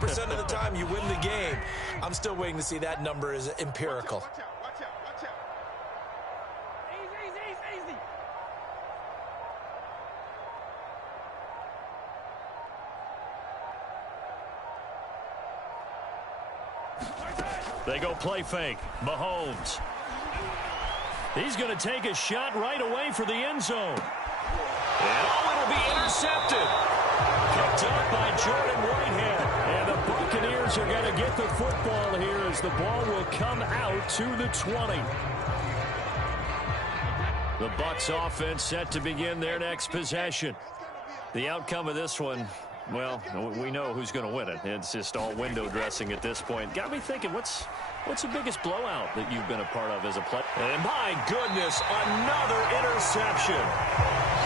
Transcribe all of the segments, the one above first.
100% of the time you win the game. I'm still waiting to see that number is empirical. Watch out. Easy. They go play fake. Mahomes. He's going to take a shot right away for the end zone. And it'll be intercepted. Picked up by Jordan Whitehead. And the Buccaneers are going to get the football here as the ball will come out to the 20. The Bucs offense set to begin their next possession. The outcome of this one, well, we know who's going to win it. It's just all window dressing at this point. Got me thinking, what's the biggest blowout that you've been a part of as a player? And my goodness, another interception.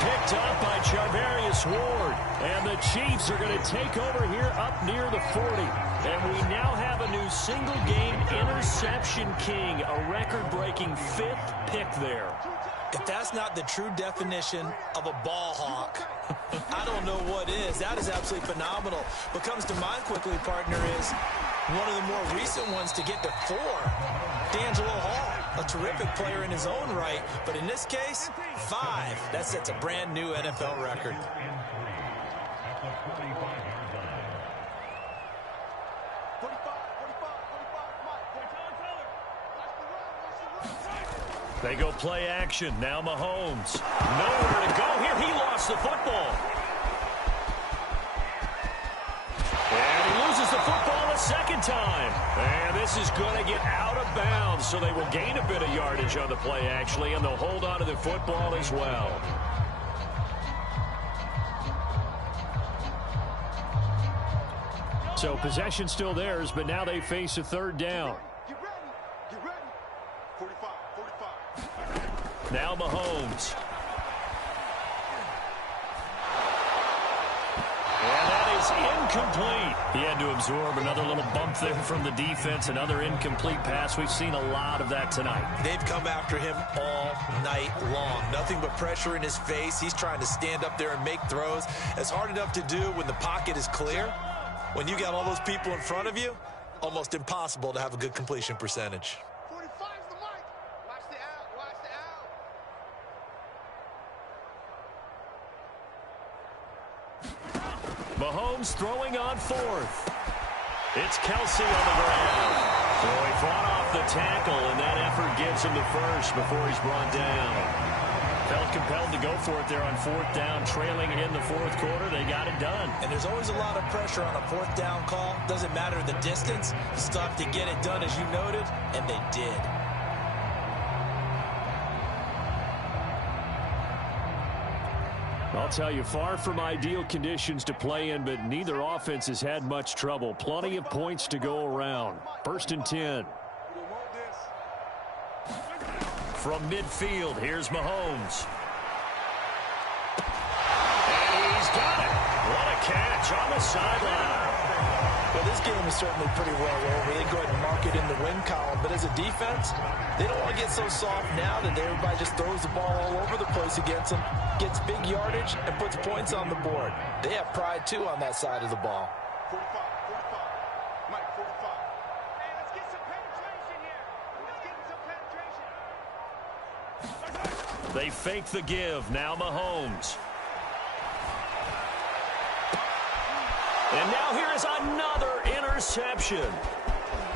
Picked up by Charvarius Ward. And the Chiefs are going to take over here up near the 40. And we now have a new single-game interception king, a record-breaking 5th pick there. If that's not the true definition of a ball hawk, I don't know what is. That is absolutely phenomenal. What comes to mind quickly, partner, is one of the more recent ones to get to 4. D'Angelo Hall, a terrific player in his own right. But in this case, 5. That sets a brand new NFL record. They go play action. Now Mahomes. Nowhere to go here. He lost the football. And he loses the football a second time. And this is going to get out of bounds, so they will gain a bit of yardage on the play, actually, and they'll hold on to the football as well. So possession still theirs, but now they face a third down. Get ready. 45. Now Mahomes. And that is incomplete. He had to absorb another little bump there from the defense. Another incomplete pass. We've seen a lot of that tonight. They've come after him all night long. Nothing but pressure in his face. He's trying to stand up there and make throws. It's hard enough to do when the pocket is clear. When you got all those people in front of you, almost impossible to have a good completion percentage. Mahomes throwing on 4th. It's Kelsey on the ground. So he fought off the tackle, and that effort gives him the first before he's brought down. Felt compelled to go for it there on 4th down, trailing in the 4th quarter. They got it done. And there's always a lot of pressure on a 4th down call. Doesn't matter the distance. You still have to get it done, as you noted, and they did. I'll tell you, far from ideal conditions to play in, but neither offense has had much trouble. Plenty of points to go around. 1st and 10. From midfield, here's Mahomes. And he's got it. What a catch on the sideline. Well, this game is certainly pretty well over. They go ahead and mark it in the win column. But as a defense, they don't want to get so soft now that everybody just throws the ball all over the place against them, gets big yardage, and puts points on the board. They have pride, too, on that side of the ball. 45. Mike, 45. Hey, let's get some penetration here. They fake the give. Now Mahomes. And now here is another interception.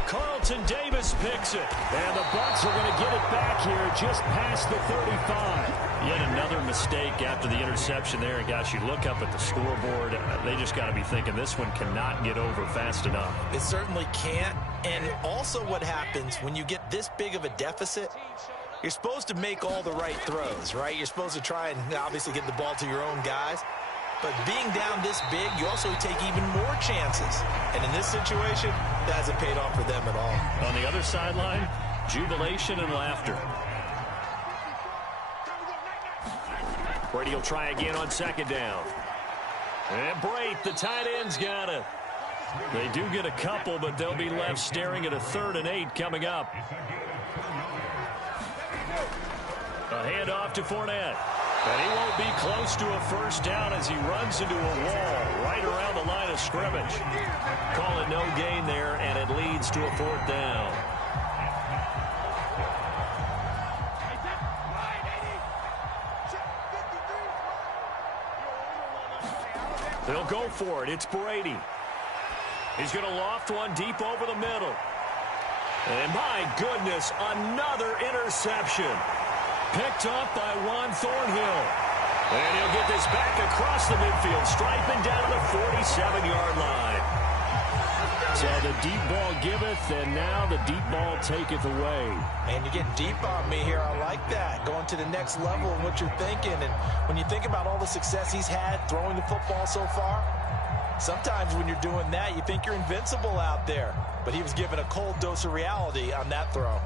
Carlton Davis picks it. And the Bucs are going to get it back here just past the 35. Yet another mistake after the interception there. And gosh, you look up at the scoreboard, they just got to be thinking this one cannot get over fast enough. It certainly can't. And also what happens when you get this big of a deficit, you're supposed to make all the right throws, right? You're supposed to try and obviously get the ball to your own guys. But being down this big, you also take even more chances. And in this situation, that hasn't paid off for them at all. On the other sideline, jubilation and laughter. Brady will try again on 2nd down. And Brate, the tight end's got it. They do get a couple, but they'll be left staring at a 3rd and 8 coming up. A handoff to Fournette. And he won't be close to a 1st down as he runs into a wall right around the line of scrimmage. Call it gain there, and it leads to a 4th down. They'll go for it. It's Brady. He's going to loft one deep over the middle. And my goodness, another interception. Picked up by Juan Thornhill. And he'll get this back across the midfield, striping down to the 47-yard line. So the deep ball giveth, and now the deep ball taketh away. Man, you're getting deep on me here. I like that. Going to the next level of what you're thinking. And when you think about all the success he's had throwing the football so far, sometimes when you're doing that, you think you're invincible out there. But he was given a cold dose of reality on that throw.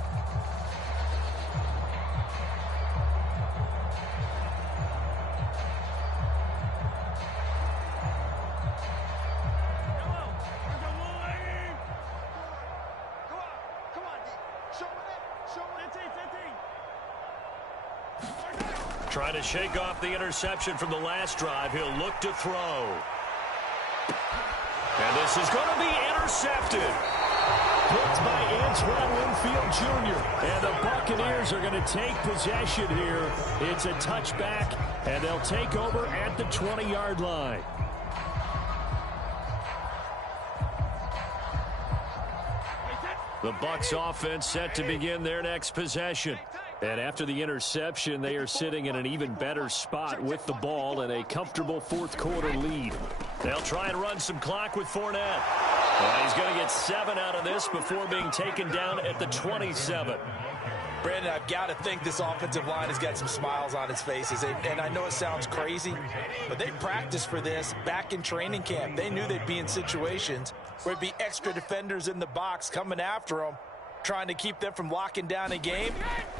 Trying to shake off the interception from the last drive. He'll look to throw. And this is going to be intercepted. Picked by Antoine Winfield Jr. And the Buccaneers are going to take possession here. It's a touchback, and they'll take over at the 20-yard line. The Bucs offense set to begin their next possession. And after the interception, they are sitting in an even better spot with the ball and a comfortable fourth-quarter lead. They'll try and run some clock with Fournette. And he's going to get 7 out of this before being taken down at the 27. Brandon, I've got to think this offensive line has got some smiles on its faces. And I know it sounds crazy, but they practiced for this back in training camp. They knew they'd be in situations where it'd be extra defenders in the box coming after them, trying to keep them from locking down a game.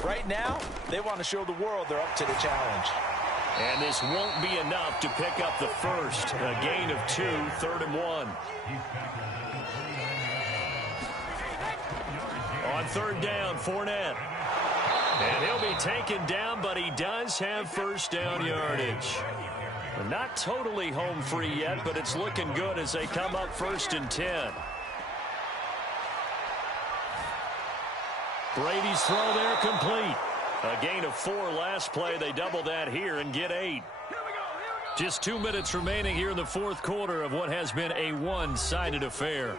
Right now, they want to show the world they're up to the challenge. And this won't be enough to pick up the first. A gain of 2, 3rd and 1. On 3rd down, Fournette. And he'll be taken down, but he does have first down yardage. Not totally home free yet, but it's looking good as they come up 1st and 10. Brady's throw there complete. A gain of 4 last play. They double that here and get 8. Just 2 minutes remaining here in the fourth quarter of what has been a one-sided affair.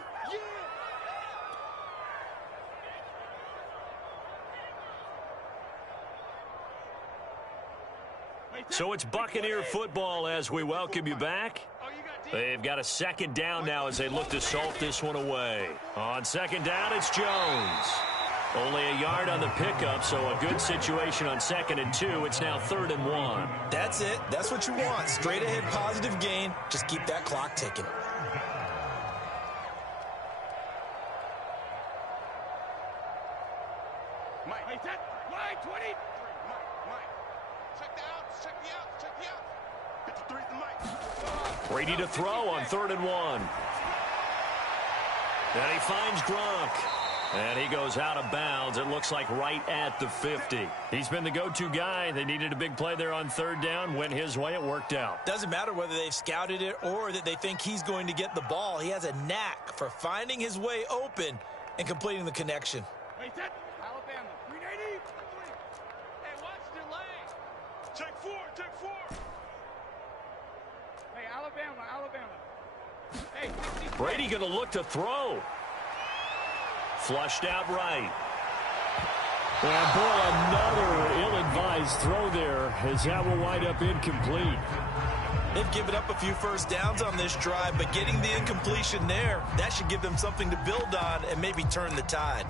So it's Buccaneer football as we welcome you back. They've got a 2nd down now as they look to salt this one away. On 2nd down, it's Jones. Only a yard on the pickup, so a good situation on 2nd and 2. It's now 3rd and 1. That's it. That's what you want. Straight ahead positive gain. Just keep that clock ticking. Mike, 20. Mike. Check the outs. Check the outs. 53 to Mike. Brady to throw on 3rd and 1. And he finds Gronk. And he goes out of bounds. It looks like right at the 50. He's been the go-to guy. They needed a big play there on 3rd down. Went his way. It worked out. Doesn't matter whether they've scouted it or that they think he's going to get the ball. He has a knack for finding his way open and completing the connection. Alabama, 380. Hey, watch the leg. Check 4. Hey, Alabama. Hey, Brady going to look to throw. Flushed out right. And boy, another ill-advised throw there as that will wind up incomplete. They've given up a few first downs on this drive, but getting the incompletion there, that should give them something to build on and maybe turn the tide.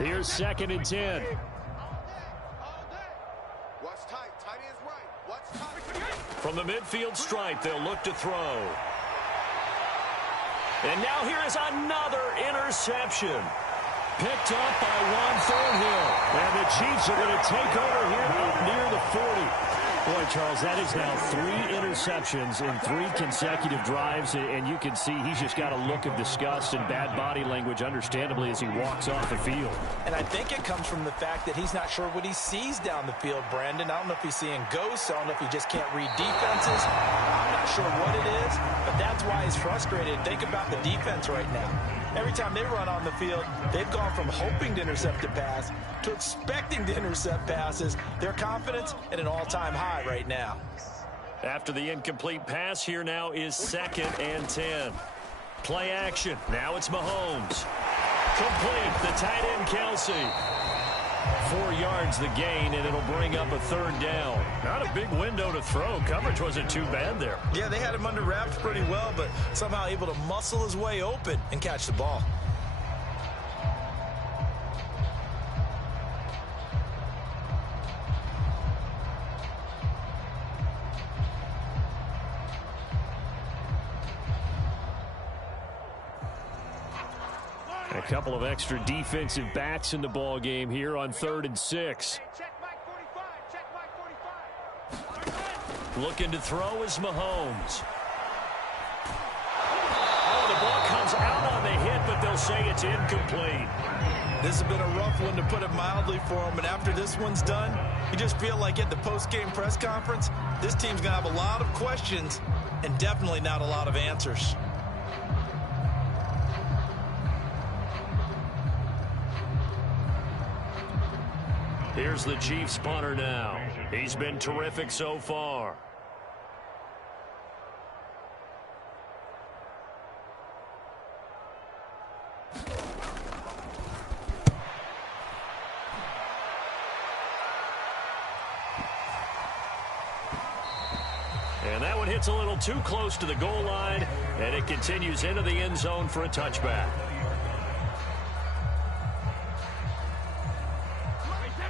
Here's 2nd and 10. What's tight? Tight is right. What's tight? From the midfield stripe, they'll look to throw. And now here is another interception. Picked up by Juan Thornhill. And the Chiefs are going to take over here up near the 40. Boy, Charles, that is now 3 interceptions in 3 consecutive drives, and you can see he's just got a look of disgust and bad body language, understandably, as he walks off the field. And I think it comes from the fact that he's not sure what he sees down the field, Brandon. I don't know if he's seeing ghosts. I don't know if he just can't read defenses. I'm not sure what it is, but that's why he's frustrated. Think about the defense right now. Every time they run on the field, they've gone from hoping to intercept a pass to expecting to intercept passes. Their confidence at an all-time high right now. After the incomplete pass, here now is 2nd and 10. Play action. Now it's Mahomes. Complete. The tight end, Kelsey. 4 yards the gain, and it'll bring up a 3rd down. Not a big window to throw. Coverage wasn't too bad there. Yeah, they had him under wraps pretty well, but somehow able to muscle his way open and catch the ball. A couple of extra defensive backs in the ball game here on 3rd and 6. Check Mike 45. Check Mike 45. Looking to throw is Mahomes. Oh, the ball comes out on the hit, but they'll say it's incomplete. This has been a rough one, to put it mildly, for him. And after this one's done, you just feel like at the post-game press conference, this team's going to have a lot of questions and definitely not a lot of answers. Here's the Chiefs punter now. He's been terrific so far. And that one hits a little too close to the goal line, and it continues into the end zone for a touchback.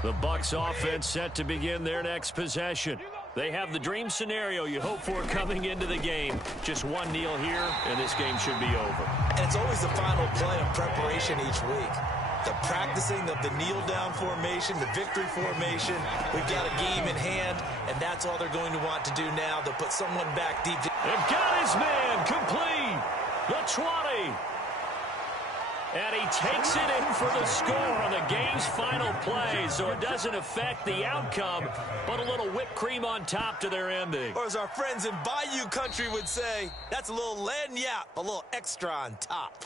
The Bucs offense set to begin their next possession. They have the dream scenario you hope for coming into the game. Just one kneel here, and this game should be over. And it's always the final play of preparation each week. The practicing of the kneel-down formation, the victory formation. We've got a game in hand, and that's all they're going to want to do now. They'll put someone back deep. They've got his man complete. The 20. And he takes it in for the score on the game's final play, so it doesn't affect the outcome, but a little whipped cream on top to their ending. Or as our friends in Bayou Country would say, that's a little lagniappe, a little extra on top.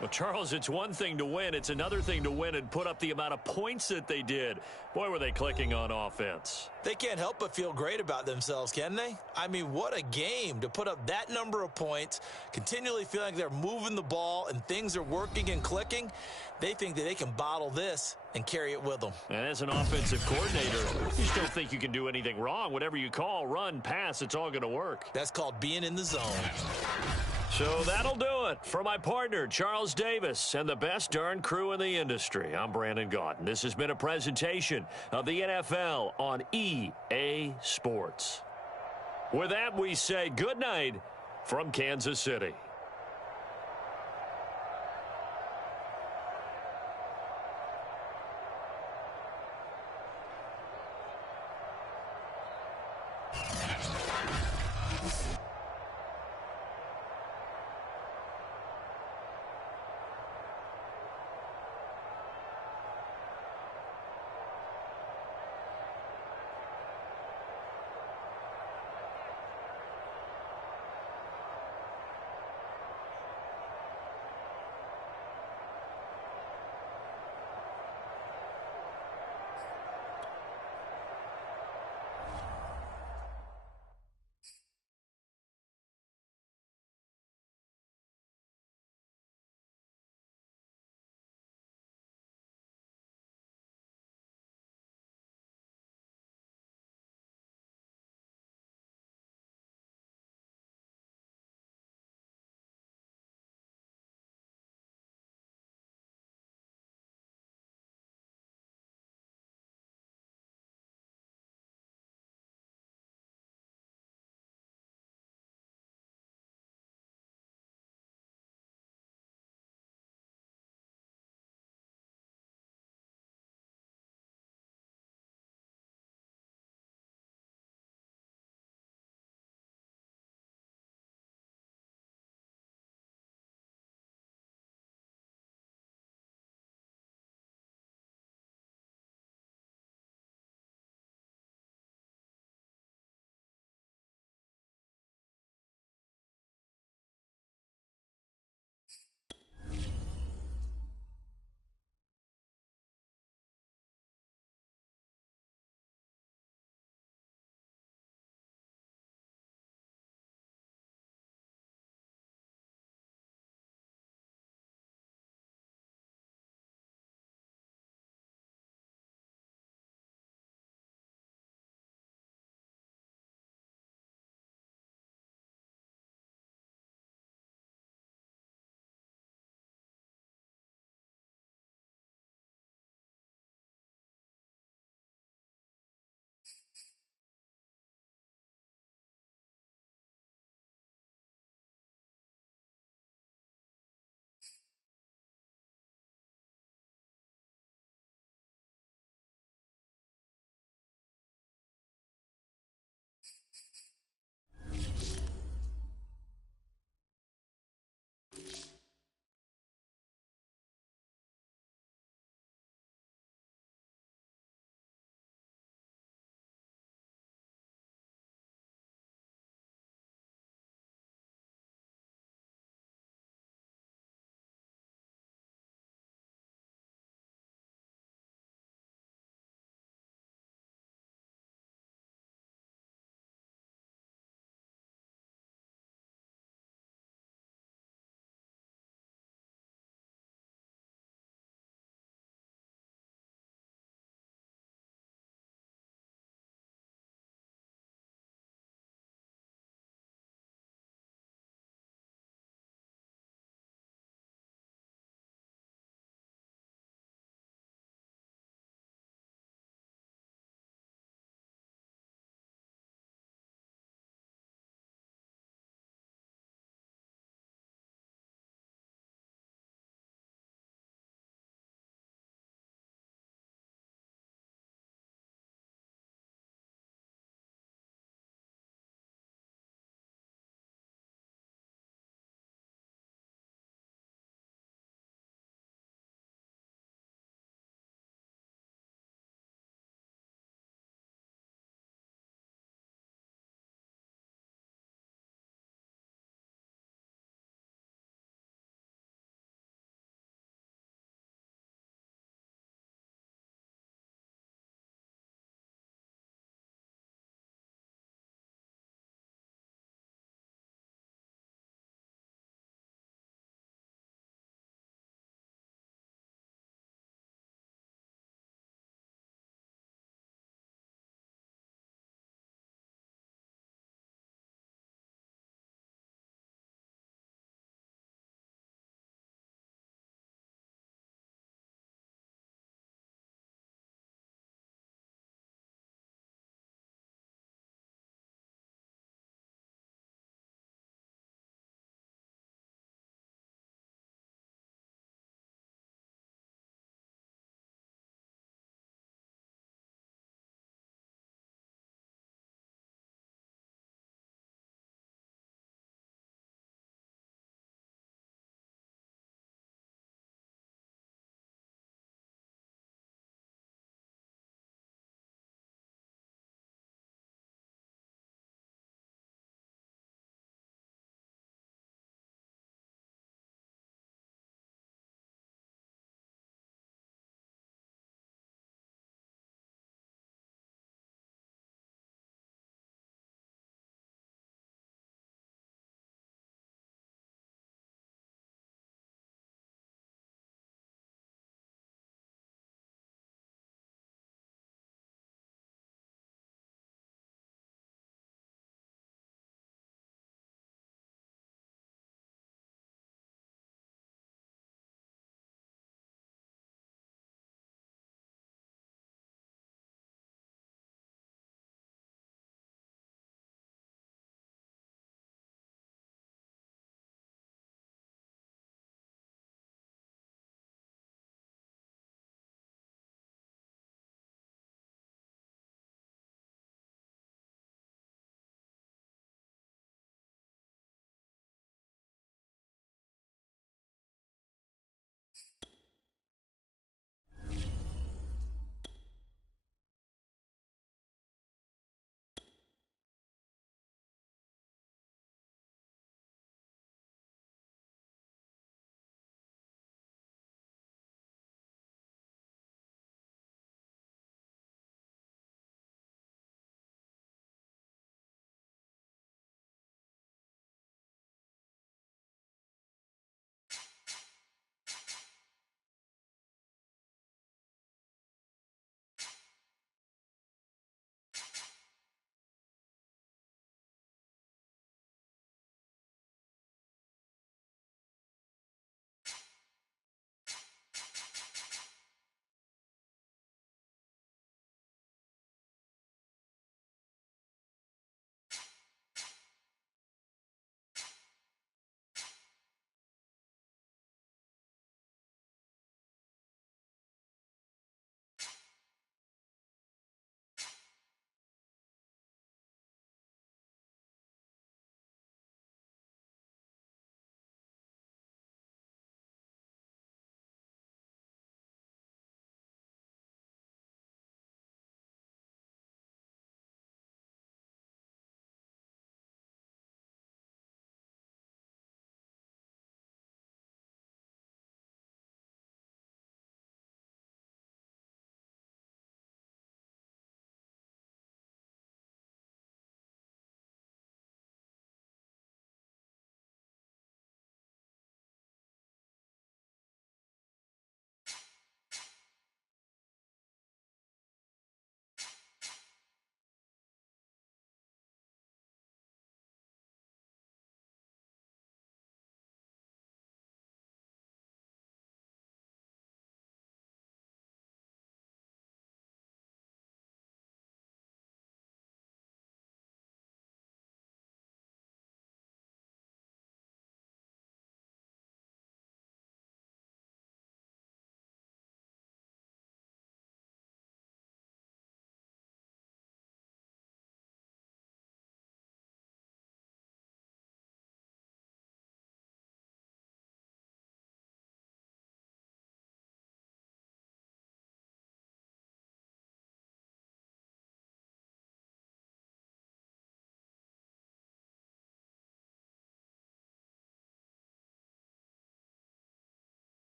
Well, Charles, it's one thing to win. It's another thing to win and put up the amount of points that they did. Boy, were they clicking on offense. They can't help but feel great about themselves, can they? I mean, what a game to put up that number of points, continually feeling like they're moving the ball and things are working and clicking. They think that they can bottle this and carry it with them. And as an offensive coordinator, you just don't think you can do anything wrong. Whatever you call, run, pass, it's all going to work. That's called being in the zone. So that'll do it for my partner, Charles Davis, and the best darn crew in the industry. I'm Brandon Gaudin. This has been a presentation of the NFL on EA Sports. With that, we say good night from Kansas City.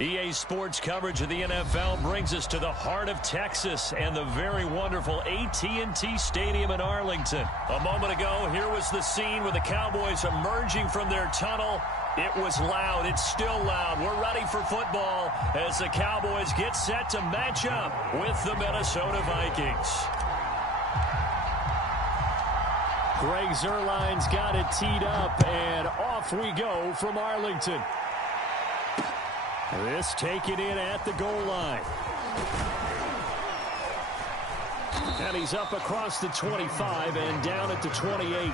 EA Sports coverage of the NFL brings us to the heart of Texas and the very wonderful AT&T Stadium in Arlington. A moment ago, here was the scene with the Cowboys emerging from their tunnel. It was loud. It's still loud. We're ready for football as the Cowboys get set to match up with the Minnesota Vikings. Greg Zuerlein's got it teed up, and off we go from Arlington. This taken in at the goal line. And he's up across the 25 and down at the 28.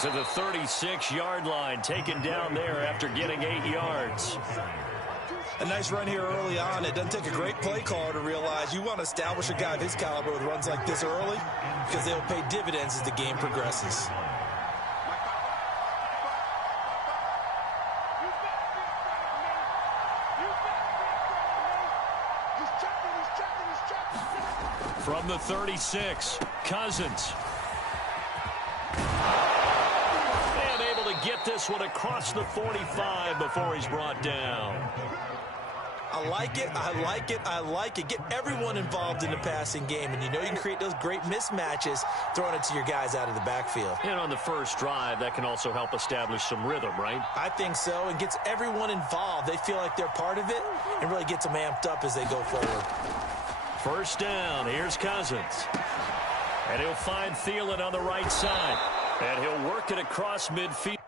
To the 36-yard line, taken down there after getting 8 yards. A nice run here early on. It doesn't take a great play caller to realize you want to establish a guy of his caliber with runs like this early because they'll pay dividends as the game progresses. From the 36, Cousins. Get this one across the 45 before he's brought down. I like it. I like it. I like it. Get everyone involved in the passing game, and you know you can create those great mismatches throwing it to your guys out of the backfield. And on the first drive, that can also help establish some rhythm, right? I think so, and gets everyone involved. They feel like they're part of it and really gets them amped up as they go forward. First down. Here's Cousins. And he'll find Thielen on the right side. And he'll work it across midfield.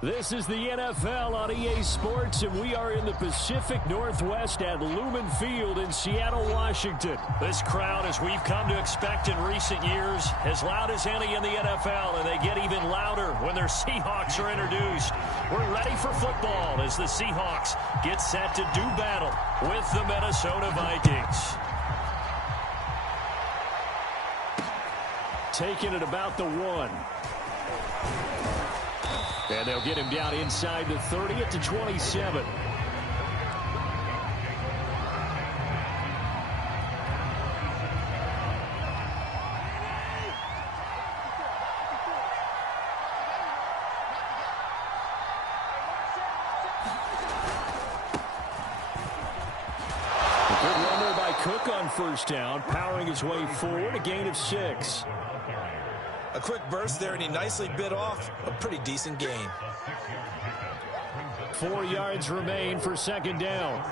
This is the NFL on EA Sports, and we are in the Pacific Northwest at Lumen Field in Seattle, Washington. This crowd, as we've come to expect in recent years, as loud as any in the NFL, and they get even louder when their Seahawks are introduced. We're ready for football as the Seahawks get set to do battle with the Minnesota Vikings. Taking it about the 1. And they'll get him down inside the 30 at the 27. A good run there by Cook on first down, powering his way forward, a gain of 6. A quick burst there, and he nicely bit off a pretty decent gain. 4 yards remain for second down.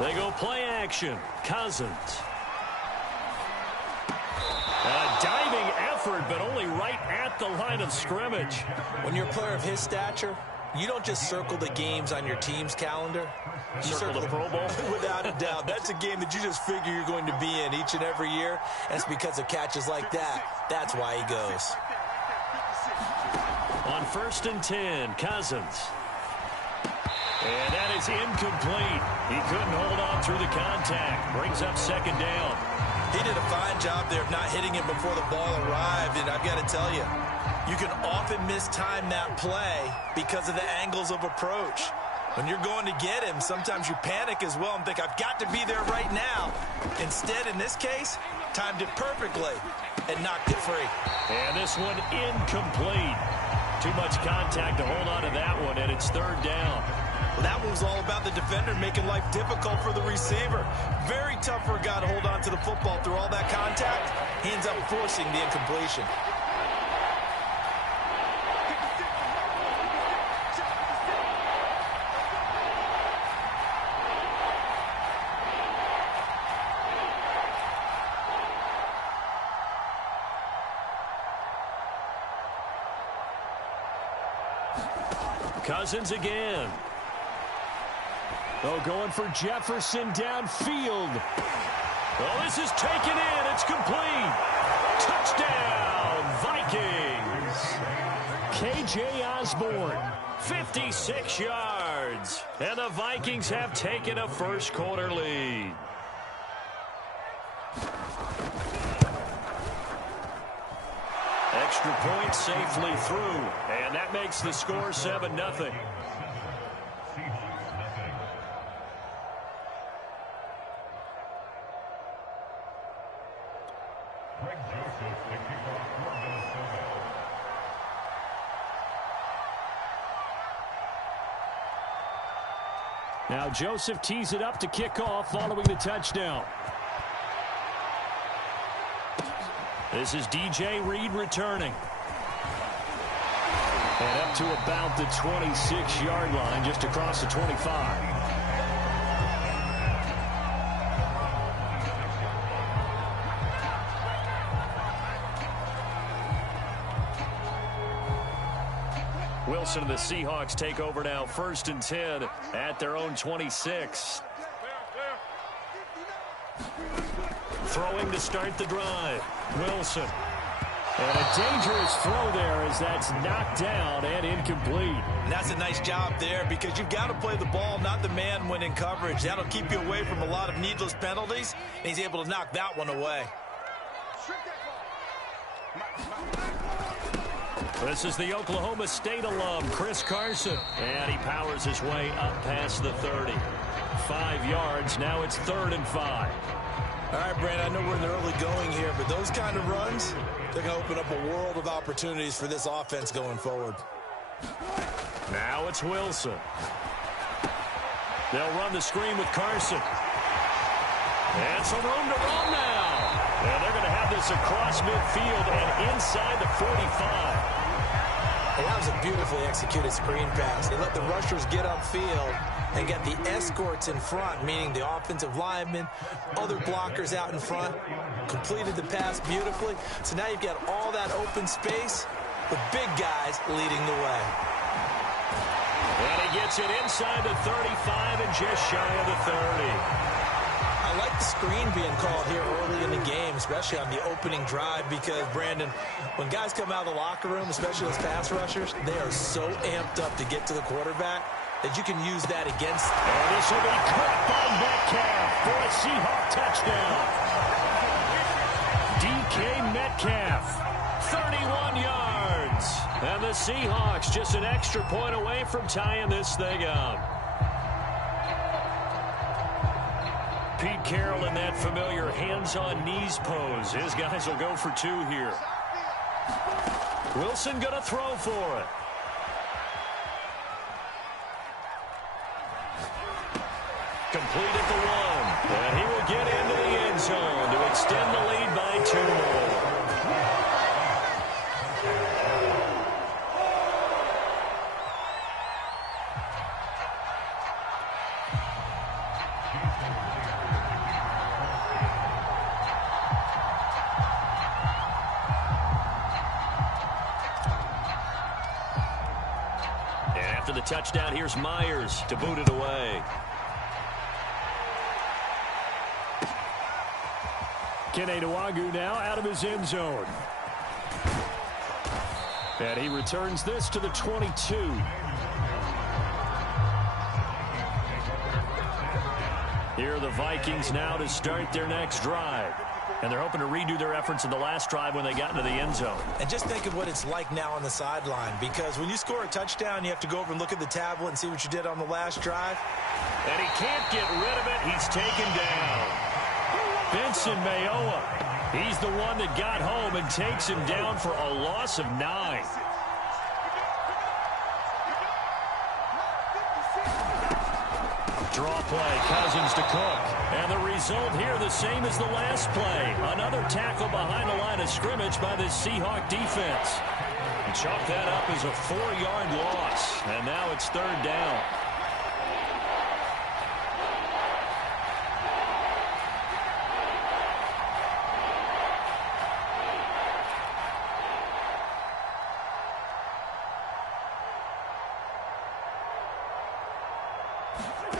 They go play action. Cousins. A diving effort, but only right at the line of scrimmage. When you're a player of his stature, you don't just circle the games on your team's calendar. You circle the Pro Bowl? Without a doubt. That's a game that you just figure you're going to be in each and every year. And it's because of catches like that. That's why he goes. On 1st and 10, Cousins. And that is incomplete. He couldn't hold on through the contact. Brings up second down. He did a fine job there of not hitting him before the ball arrived. And I've got to tell you, you can often mistime that play because of the angles of approach. When you're going to get him, sometimes you panic as well and think, I've got to be there right now. Instead, in this case, timed it perfectly and knocked it free. And this one incomplete. Too much contact to hold on to that one, and it's third down. Well, that one was all about the defender making life difficult for the receiver. Very tough for a guy to hold on to the football through all that contact. He ends up forcing the incompletion. Cousins again. Oh, going for Jefferson downfield. Oh, this is taken in. It's complete. Touchdown, Vikings. KJ Osborne. 56 yards. And the Vikings have taken a first quarter lead. Extra point safely through. And that makes the score 7-0. Now Joseph tees it up to kick off following the touchdown. This is DJ Reed returning. And up to about the 26-yard line, just across the 25. Wilson and the Seahawks take over now, 1st and 10 at their own 26. Throwing to start the drive. Wilson. And a dangerous throw there as that's knocked down and incomplete. And that's a nice job there because you've got to play the ball, not the man when in coverage. That'll keep you away from a lot of needless penalties, and he's able to knock that one away. This is the Oklahoma State alum, Chris Carson. And he powers his way up past the 30. 5 yards. Now it's 3rd and 5. All right, Brandon, I know we're in the early going here, but those kind of runs, they're going to open up a world of opportunities for this offense going forward. Now it's Wilson. They'll run the screen with Carson. And some room to run now. And they're going to have this across midfield and inside the 45. And that was a beautifully executed screen pass. They let the rushers get upfield and get the escorts in front, meaning the offensive linemen, other blockers out in front, completed the pass beautifully. So now you've got all that open space with big guys leading the way. And he gets it inside the 35 and just shy of the 30. I like the screen being called here early in the game, especially on the opening drive, because, Brandon, when guys come out of the locker room, especially those pass rushers, they are so amped up to get to the quarterback that you can use that against. And this will be caught by Metcalf for a Seahawk touchdown. DK Metcalf, 31 yards. And the Seahawks just an extra point away from tying this thing up. Pete Carroll in that familiar hands-on-knees pose. His guys will go for 2 here. Wilson going to throw for it. Complete at the 1. And he will get into the end zone to extend the lead by 2 more. After the touchdown, here's Myers to boot it away. Kene Nwangwu now out of his end zone. And he returns this to the 22. Here are the Vikings now to start their next drive. And they're hoping to redo their efforts in the last drive when they got into the end zone. And just think of what it's like now on the sideline, because when you score a touchdown, you have to go over and look at the tablet and see what you did on the last drive. And he can't get rid of it. He's taken down. Benson Mayowa. He's the one that got home and takes him down for a loss of 9. Draw play, Cousins to Cook. And the result here the same as the last play. Another tackle behind the line of scrimmage by this Seahawk defense. And chalk that up as a 4-yard loss. And now it's 3rd down.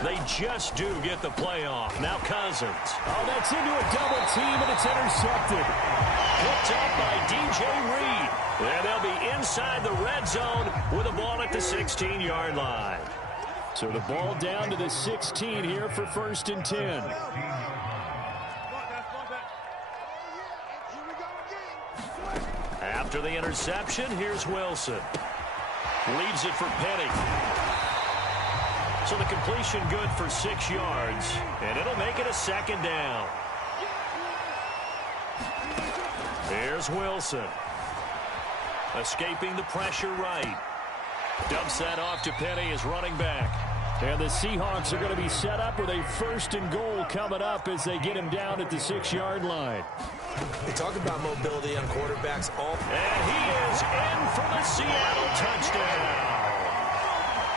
They just do get the playoff. Now Cousins. Oh, that's into a double team, and it's intercepted. Picked up by DJ Reed. And they'll be inside the red zone with a ball at the 16-yard line. So the ball down to the 16 here for 1st and 10. After the interception, here's Wilson. Leaves it for Penny. So the completion good for 6 yards, and it'll make it a 2nd down. Here's Wilson. Escaping the pressure right. Dumps that off to Penny as running back. And the Seahawks are going to be set up with a 1st and goal coming up as they get him down at the 6-yard line. We talk about mobility on quarterbacks all. And he is in for the Seattle touchdown.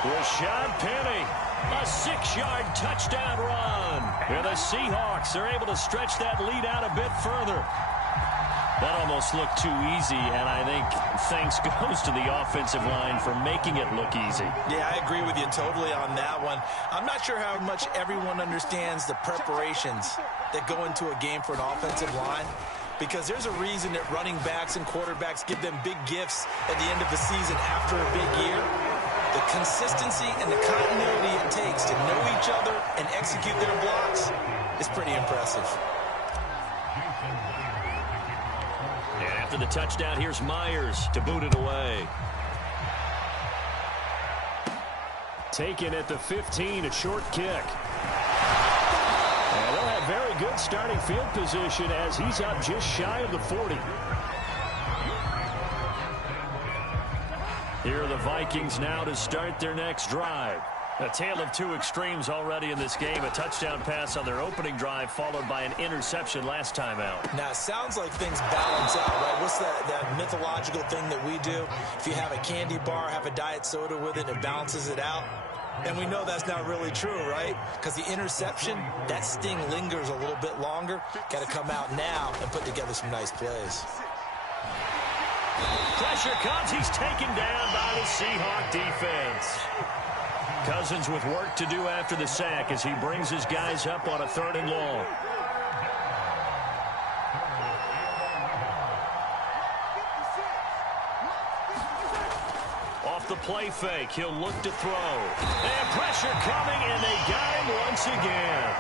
Rashad Penny, a 6-yard touchdown run. And the Seahawks are able to stretch that lead out a bit further. That almost looked too easy, and I think thanks goes to the offensive line for making it look easy. Yeah, I agree with you totally on that one. I'm not sure how much everyone understands the preparations that go into a game for an offensive line, because there's a reason that running backs and quarterbacks give them big gifts at the end of the season after a big year. The consistency and the continuity it takes to know each other and execute their blocks is pretty impressive. And after the touchdown, here's Myers to boot it away. Taken at the 15, a short kick. And they'll have very good starting field position as he's up just shy of the 40. Here are the Vikings now to start their next drive. A tale of two extremes already in this game. A touchdown pass on their opening drive, followed by an interception last time out. Now, it sounds like things balance out, right? What's that mythological thing that we do? If you have a candy bar, have a diet soda with it, it balances it out. And we know that's not really true, right? Because the interception, that sting lingers a little bit longer. Got to come out now and put together some nice plays. Pressure comes. He's taken down by the Seahawk defense. Cousins with work to do after the sack as he brings his guys up on a 3rd and long. Off the play fake, he'll look to throw. And pressure coming, and they got him once again.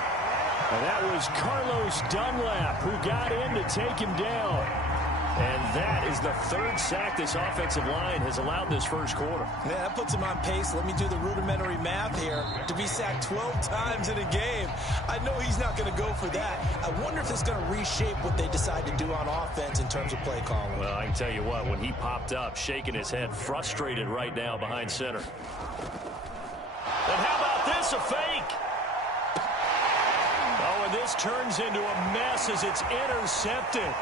And that was Carlos Dunlap who got in to take him down. And that is the 3rd sack this offensive line has allowed this first quarter. Yeah, that puts him on pace. Let me do the rudimentary math here. To be sacked 12 times in a game, I know he's not going to go for that. I wonder if it's going to reshape what they decide to do on offense in terms of play calling. Well, I can tell you what, when he popped up, shaking his head, frustrated right now behind center. And how about this, a fake? Oh, and this turns into a mess as it's intercepted.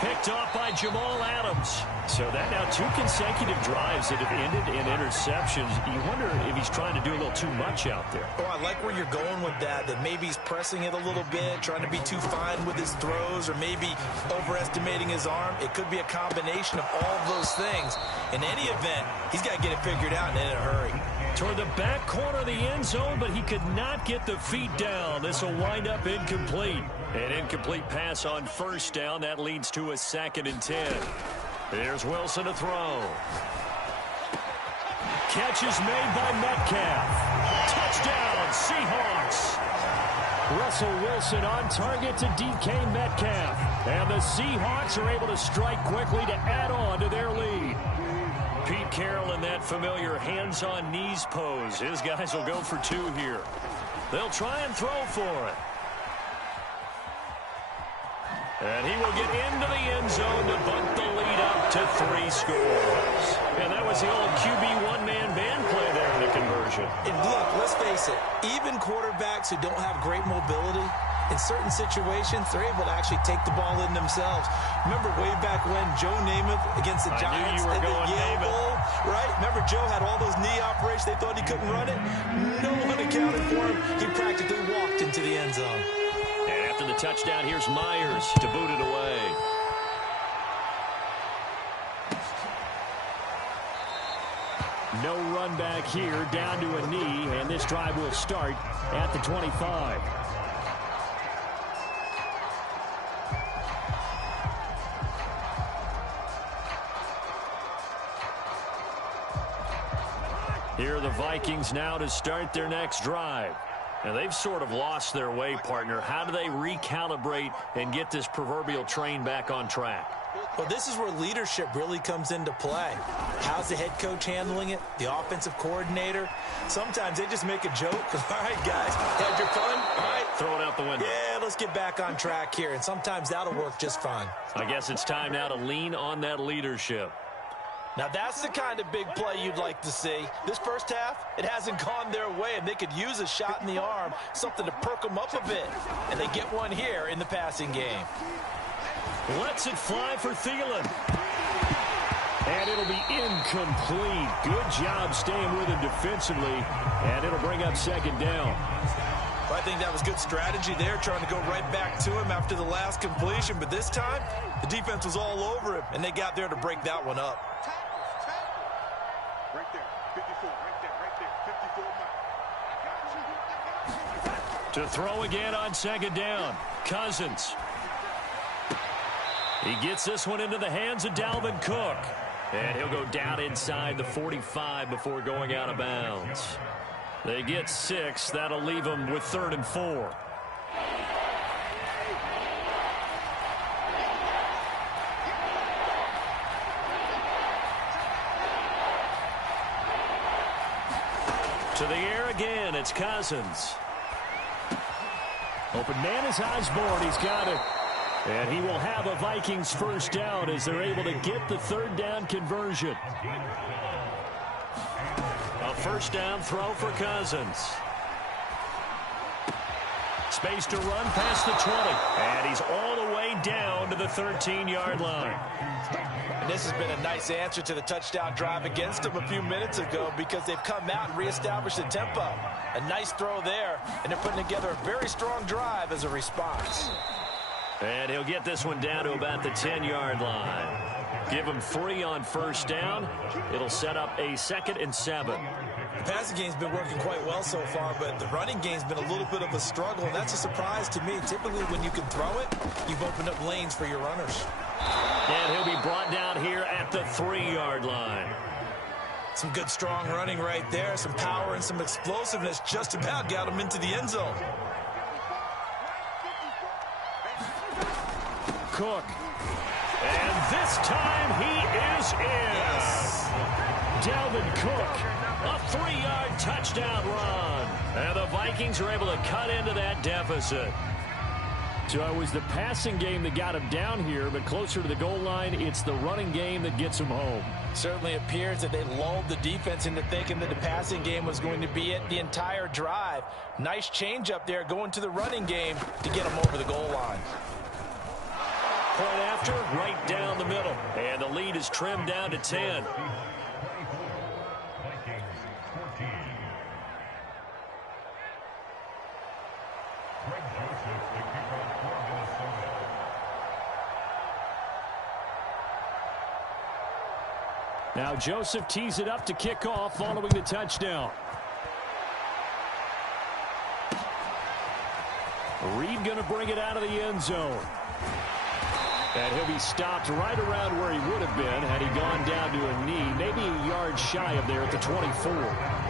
Picked off by Jamal Adams. So that now 2 consecutive drives that have ended in interceptions. You wonder if he's trying to do a little too much out there. Oh, I like where you're going with that maybe he's pressing it a little bit, trying to be too fine with his throws, or maybe overestimating his arm. It could be a combination of all of those things. In any event, he's got to get it figured out and in a hurry. Toward the back corner of the end zone, but he could not get the feet down. This will wind up incomplete. An incomplete pass on 1st down. That leads to a 2nd and 10. Here's Wilson to throw. Catch is made by Metcalf. Touchdown, Seahawks. Russell Wilson on target to DK Metcalf. And the Seahawks are able to strike quickly to add on to their lead. Pete Carroll in that familiar hands-on-knees pose. His guys will go for 2 here. They'll try and throw for it. And he will get into the end zone to bump the lead up to 3 scores. And that was the old QB one-man band play there in the conversion. And look, let's face it, even quarterbacks who don't have great mobility, in certain situations, they're able to actually take the ball in themselves. Remember way back when Joe Namath against the Giants at the Yale Bowl, right? Remember Joe had all those knee operations. They thought he couldn't run it. No one accounted for him. He practically walked into the end zone. And after the touchdown, here's Myers to boot it away. No run back here, down to a knee, and this drive will start at the 25. Here are the Vikings now to start their next drive. Now, they've sort of lost their way, partner. How do they recalibrate and get this proverbial train back on track? Well, this is where leadership really comes into play. How's the head coach handling it? The offensive coordinator? Sometimes they just make a joke. All right, guys, had your fun? All right. Throw it out the window. Yeah, let's get back on track here. And sometimes that'll work just fine. I guess it's time now to lean on that leadership. Now, that's the kind of big play you'd like to see. This first half, it hasn't gone their way, and they could use a shot in the arm, something to perk them up a bit. And they get one here in the passing game. Lets it fly for Thielen. And it'll be incomplete. Good job staying with him defensively. And it'll bring up 2nd down. I think that was good strategy there, trying to go right back to him after the last completion. But this time, the defense was all over him, and they got there to break that one up. Right there, 54, right there, 54 mark. To throw again on 2nd down. Cousins. He gets this one into the hands of Dalvin Cook. And he'll go down inside the 45 before going out of bounds. They get 6. That'll leave them with 3rd and 4. To the air again, it's Cousins. Open man is Osborne. He's got it. And he will have a Vikings first down as they're able to get the 3rd down conversion. A first down throw for Cousins. Space to run past the 20. And he's all the way down to the 13-yard line. And this has been a nice answer to the touchdown drive against them a few minutes ago because they've come out and reestablished the tempo. A nice throw there, and they're putting together a very strong drive as a response. And he'll get this one down to about the 10-yard line. Give him 3 on first down. It'll set up a 2nd and 7. The passing game's been working quite well so far, but the running game's been a little bit of a struggle, and that's a surprise to me. Typically, when you can throw it, you've opened up lanes for your runners. And he'll be brought down here at the 3-yard line. Some good, strong running right there. Some power and some explosiveness just about got him into the end zone. Cook. And this time he is in. Yes. Dalvin Cook, a 3-yard touchdown run. And the Vikings are able to cut into that deficit. So it was the passing game that got him down here, but closer to the goal line, it's the running game that gets him home. Certainly appears that they lulled the defense into thinking that the passing game was going to be it the entire drive. Nice change up there going to the running game to get them over the goal line. Point after, right down the middle. And the lead is trimmed down to 10. Now Joseph tees it up to kick off following the touchdown. Reed going to bring it out of the end zone. And he'll be stopped right around where he would have been had he gone down to a knee, maybe a yard shy of there at the 24.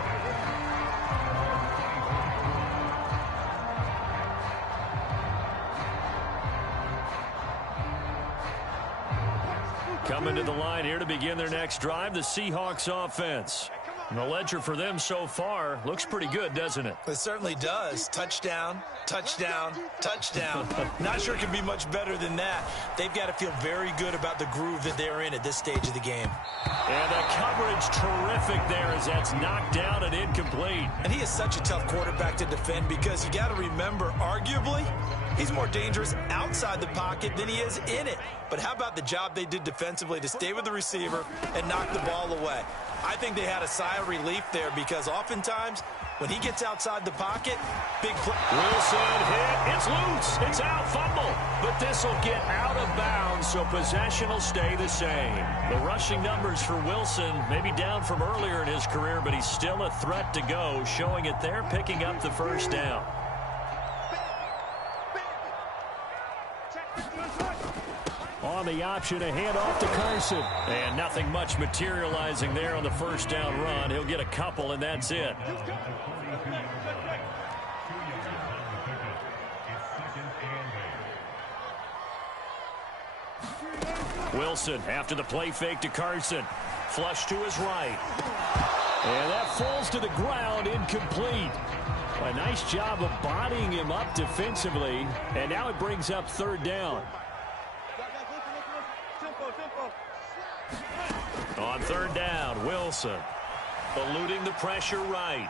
Coming to the line here to begin their next drive, the Seahawks offense. And the ledger for them so far looks pretty good, doesn't it? It certainly does. Touchdown, touchdown, touchdown. Not sure it can be much better than that. They've got to feel very good about the groove that they're in at this stage of the game. And the coverage terrific there as that's knocked down and incomplete. And he is such a tough quarterback to defend because you got to remember, arguably, he's more dangerous outside the pocket than he is in it. But how about the job they did defensively to stay with the receiver and knock the ball away? I think they had a sigh of relief there because oftentimes when he gets outside the pocket, big play. Wilson hit. It's loose. It's out. Fumble. But this will get out of bounds, so possession will stay the same. The rushing numbers for Wilson may be down from earlier in his career, but he's still a threat to go, showing it there, picking up the first down. On the option, a handoff to Carson. And nothing much materializing there on the first down run. He'll get a couple, and that's it. Wilson after the play fake to Carson. Flush to his right. And that falls to the ground, incomplete. A nice job of bodying him up defensively. And now it brings up third down. On third down, Wilson eluding the pressure right.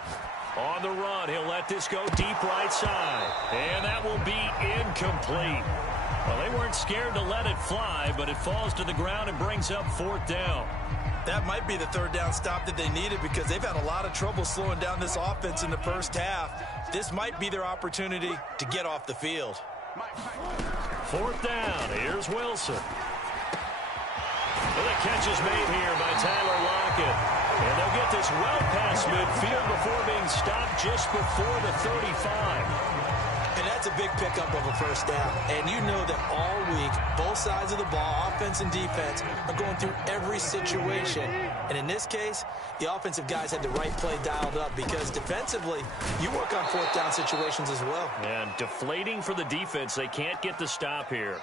On the run, he'll let this go deep right side. And that will be incomplete. Well, they weren't scared to let it fly, but it falls to the ground and brings up fourth down. That might be the third down stop that they needed because they've had a lot of trouble slowing down this offense in the first half. This might be their opportunity to get off the field. Fourth down, here's Wilson. Well, the catch is made here by Tyler Lockett. And they'll get this well past midfield before being stopped just before the 35. And that's a big pickup of a first down. And you know that all week, both sides of the ball, offense and defense, are going through every situation. And in this case, the offensive guys had the right play dialed up because defensively, you work on fourth down situations as well. And deflating for the defense. They can't get the stop here.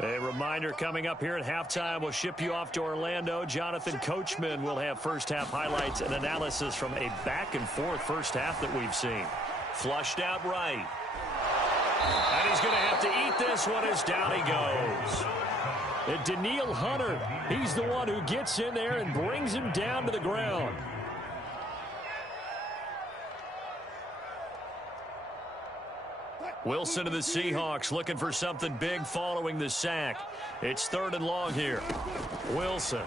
A reminder coming up here at halftime. We'll ship you off to Orlando. Jonathan Coachman will have first-half highlights and analysis from a back-and-forth first half that we've seen. Flushed out right. And he's going to have to eat this one as down he goes. And Danielle Hunter, he's the one who gets in there and brings him down to the ground. Wilson of the Seahawks looking for something big following the sack. It's 3rd and long here. Wilson.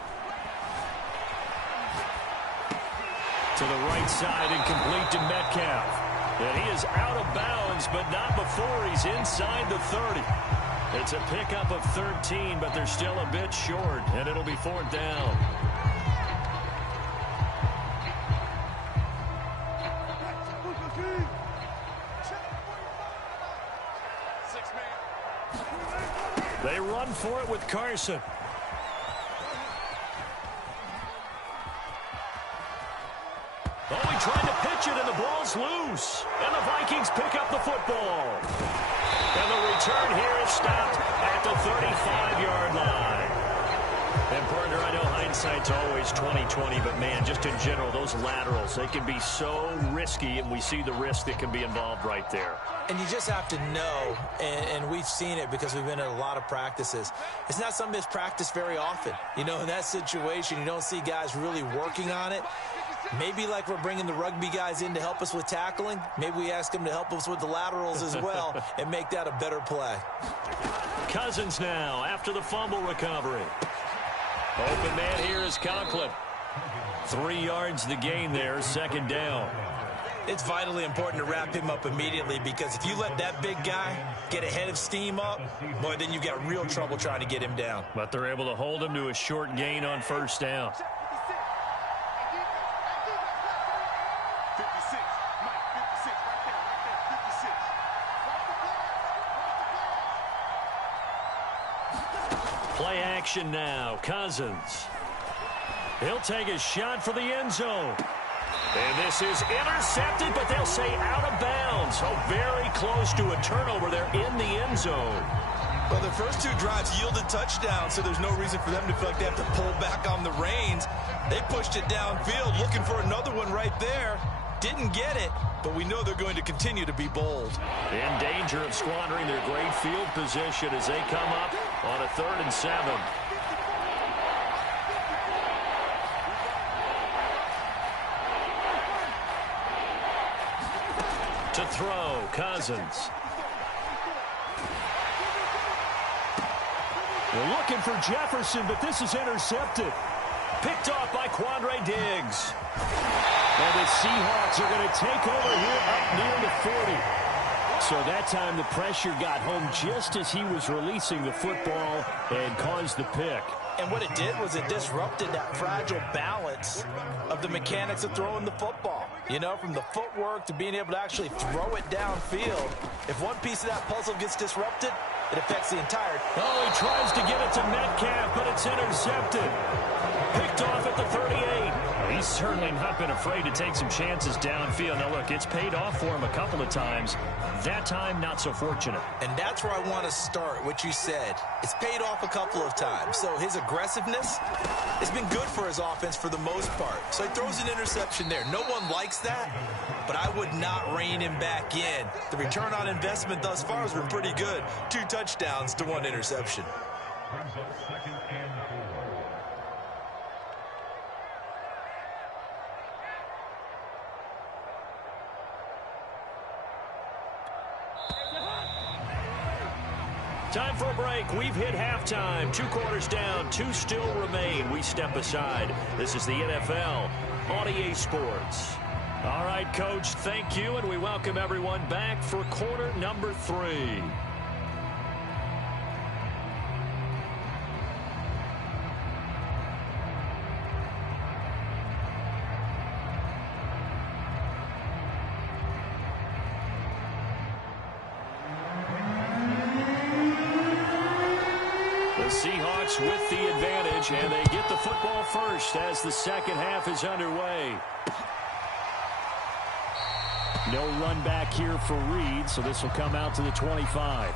To the right side and complete to Metcalf. And he is out of bounds, but not before he's inside the 30. It's a pickup of 13, but they're still a bit short, and it'll be 4th down. They run for it with Carson. Oh, he tried to pitch it, and the ball's loose. And the Vikings pick up the football. And the return here is stopped at the 35-yard line. And, partner, I know hindsight's always 20/20, but, man, just in general, those laterals, they can be so risky, and we see the risk that can be involved right there. And you just have to know, and we've seen it because we've been in a lot of practices. It's not something that's practiced very often. You know, in that situation, you don't see guys really working on it. Maybe like we're bringing the rugby guys in to help us with tackling. Maybe we ask them to help us with the laterals as well and make that a better play. Cousins now after the fumble recovery. Open man here is Conklin. 3 yards the gain there, 2nd down. It's vitally important to wrap him up immediately because if you let that big guy get ahead of steam up, boy, then you've got real trouble trying to get him down. But they're able to hold him to a short gain on 1st down. 56. Mike, 56. Right there. 56. Play action now. Cousins. He'll take a shot for the end zone. And this is intercepted, but they'll say out of bounds. So very close to a turnover there in the end zone. Well, the first 2 drives yielded touchdowns, so there's no reason for them to feel like they have to pull back on the reins. They pushed it downfield, looking for another one right there. Didn't get it, but we know they're going to continue to be bold. In danger of squandering their great field position as they come up on a 3rd and 7. To throw, Cousins. They're looking for Jefferson, but this is intercepted. Picked off by Quandre Diggs. And the Seahawks are going to take over here up near the 40. So that time the pressure got home just as he was releasing the football and caused the pick. And what it did was it disrupted that fragile balance of the mechanics of throwing the football. You know, from the footwork to being able to actually throw it downfield. If one piece of that puzzle gets disrupted, it affects the entire. Oh, he tries to get it to Metcalf, but it's intercepted. Picked off at the 38. He's certainly not been afraid to take some chances downfield. Now, look, it's paid off for him a couple of times. That time, not so fortunate. And that's where I want to start, what you said. It's paid off a couple of times. So his aggressiveness has been good for his offense for the most part. So he throws an interception there. No one likes that, but I would not rein him back in. The return on investment thus far has been pretty good. 2 touchdowns to 1 interception. Time for a break. We've hit halftime. 2 quarters down. 2 still remain. We step aside. This is the NFL on EA Sports. All right, Coach, thank you, and we welcome everyone back for quarter number 3. Seahawks with the advantage, and they get the football first as the second half is underway. No run back here for Reed, so this will come out to the 25.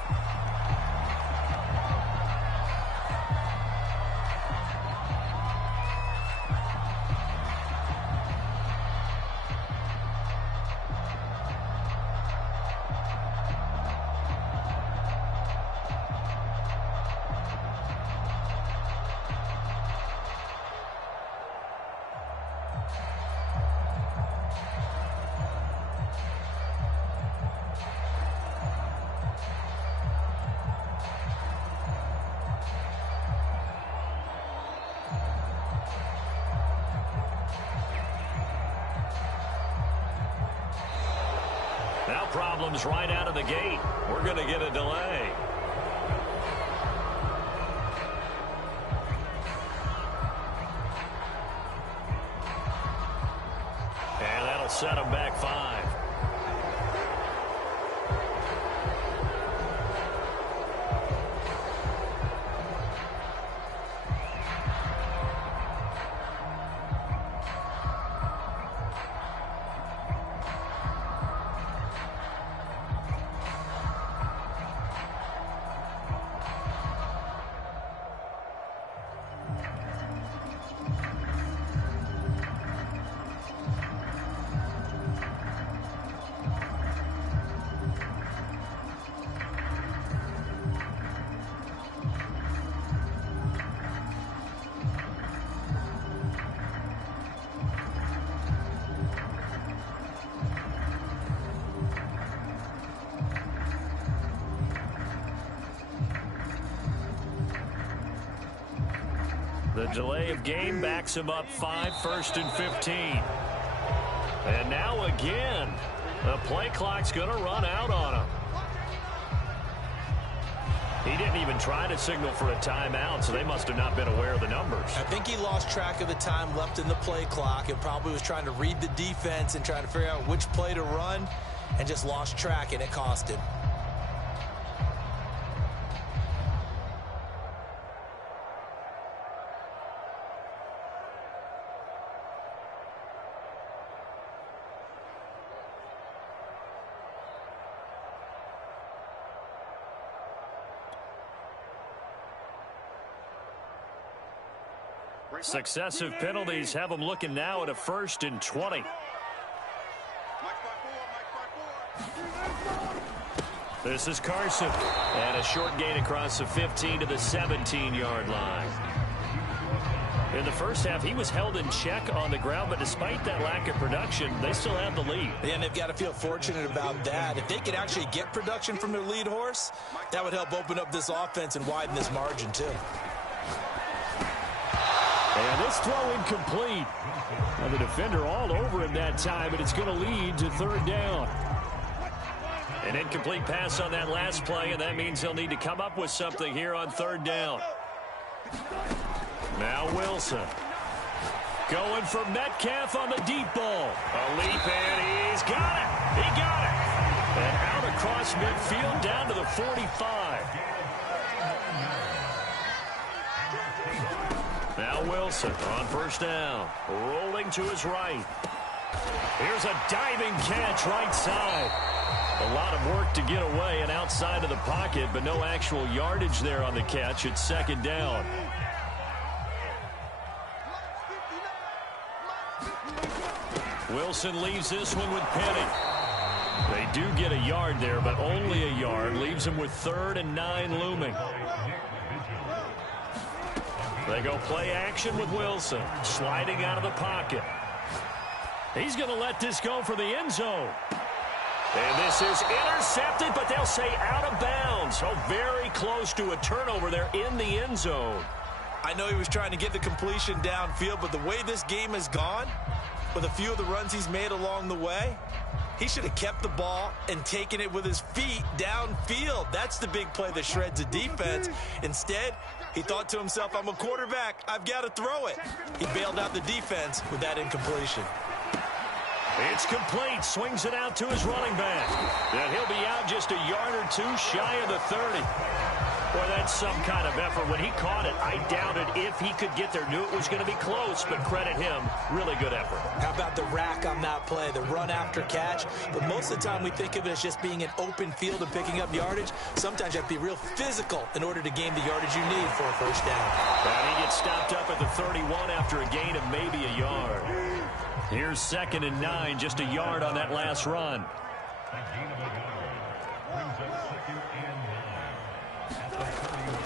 problems right out of the gate. We're going to get a delay. And that'll set them back 5. The delay of game backs him up 5, 1st and 15. And now again, the play clock's going to run out on him. He didn't even try to signal for a timeout, so they must have not been aware of the numbers. I think he lost track of the time left in the play clock and probably was trying to read the defense and trying to figure out which play to run and just lost track, and it cost him. Successive penalties have them looking now at a 1st and 20. This is Carson. And a short gain across the 15 to the 17-yard line. In the first half, he was held in check on the ground, but despite that lack of production, they still have the lead. And they've got to feel fortunate about that. If they could actually get production from their lead horse, that would help open up this offense and widen this margin too. And this throw incomplete. Well, the defender all over him that time, but it's going to lead to 3rd down. An incomplete pass on that last play, and that means they'll need to come up with something here on 3rd down. Now Wilson. Going for Metcalf on the deep ball. A leap, and he's got it. He got it. And out across midfield down to the 45. Now Wilson on 1st down. Rolling to his right. Here's a diving catch right side. A lot of work to get away and outside of the pocket, but no actual yardage there on the catch. It's 2nd down. Wilson leaves this one with Penny. They do get a yard there, but only a yard. Leaves him with 3rd and 9 looming. They go play action with Wilson, sliding out of the pocket. He's going to let this go for the end zone. And this is intercepted, but they'll say out of bounds. So very close to a turnover there in the end zone. I know he was trying to get the completion downfield, but the way this game has gone, with a few of the runs he's made along the way, he should have kept the ball and taken it with his feet downfield. That's the big play that shreds a defense. Instead, he thought to himself, I'm a quarterback. I've got to throw it. He bailed out the defense with that incompletion. It's complete. Swings it out to his running back. And he'll be out just a yard or two shy of the 30. Boy, that's some kind of effort. When he caught it, I doubted if he could get there. Knew it was going to be close, but credit him. Really good effort. How about the rack on that play, the run after catch? But most of the time we think of it as just being an open field and picking up yardage. Sometimes you have to be real physical in order to gain the yardage you need for a 1st down. And he gets stopped up at the 31 after a gain of maybe a yard. Here's 2nd and 9, just a yard on that last run.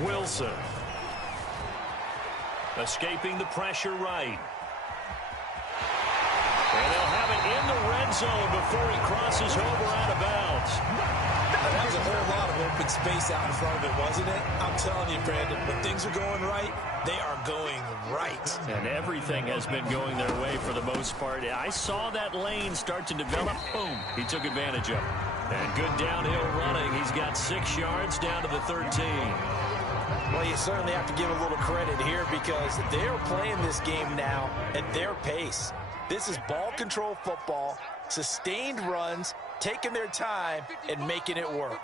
Wilson. Escaping the pressure right. And they'll have it in the red zone before he crosses over out of bounds. That was a whole lot of open space out in front of it, wasn't it? I'm telling you, Brandon, when things are going right, they are going right. And everything has been going their way for the most part. I saw that lane start to develop. Boom. He took advantage of it. And good downhill running. He's got 6 yards down to the 13. Well, you certainly have to give a little credit here because they're playing this game now at their pace. This is ball control football, sustained runs, taking their time, and making it work.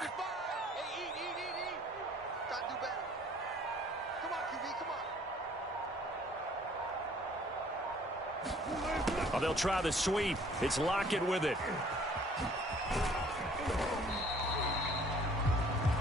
Oh, they'll try the sweep. It's Lockett with it.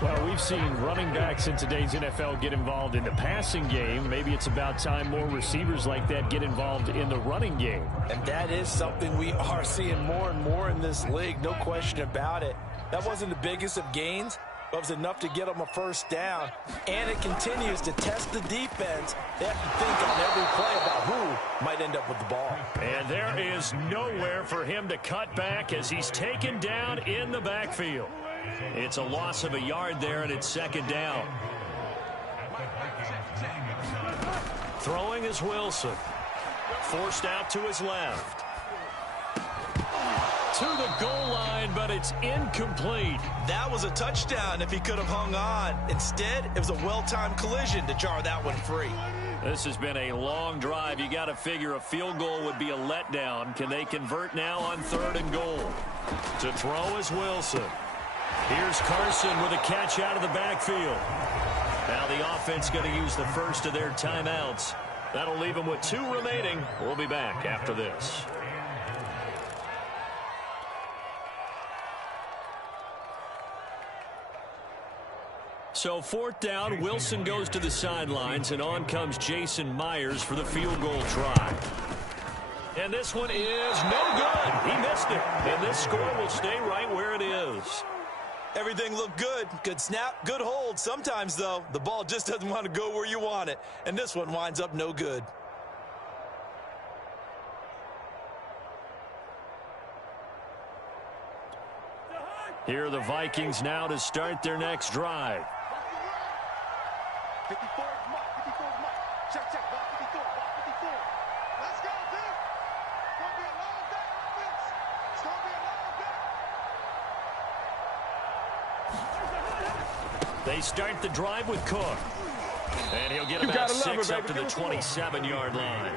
Well, we've seen running backs in today's NFL get involved in the passing game. Maybe it's about time more receivers like that get involved in the running game. And that is something we are seeing more and more in this league, no question about it. That wasn't the biggest of gains, but it was enough to get them a first down. And it continues to test the defense. They have to think on every play about who might end up with the ball. And there is nowhere for him to cut back as he's taken down in the backfield. It's a loss of a yard there, and it's second down. Throwing is Wilson. Forced out to his left. To the goal line, but it's incomplete. That was a touchdown if he could have hung on. Instead, it was a well-timed collision to jar that one free. This has been a long drive. You got to figure a field goal would be a letdown. Can they convert now on 3rd and goal? To throw is Wilson. Here's Carson with a catch out of the backfield. Now the offense going to use the first of their timeouts. That'll leave them with 2 remaining. We'll be back after this. So 4th down, Wilson goes to the sidelines, and on comes Jason Myers for the field goal try. And this one is no good. He missed it. And this score will stay right where it is. Everything looked good. Good snap, good hold. Sometimes, though, the ball just doesn't want to go where you want it. And this one winds up no good. Here are the Vikings now to start their next drive. 54 is Mike. 54 is Mike. Check, check. Ball 54. Ball 54. Let's go, dude. It's going to be a long day, offense. It's going to be a long day. They start the drive with Cook. And he'll get about 6 up to the 27-yard line.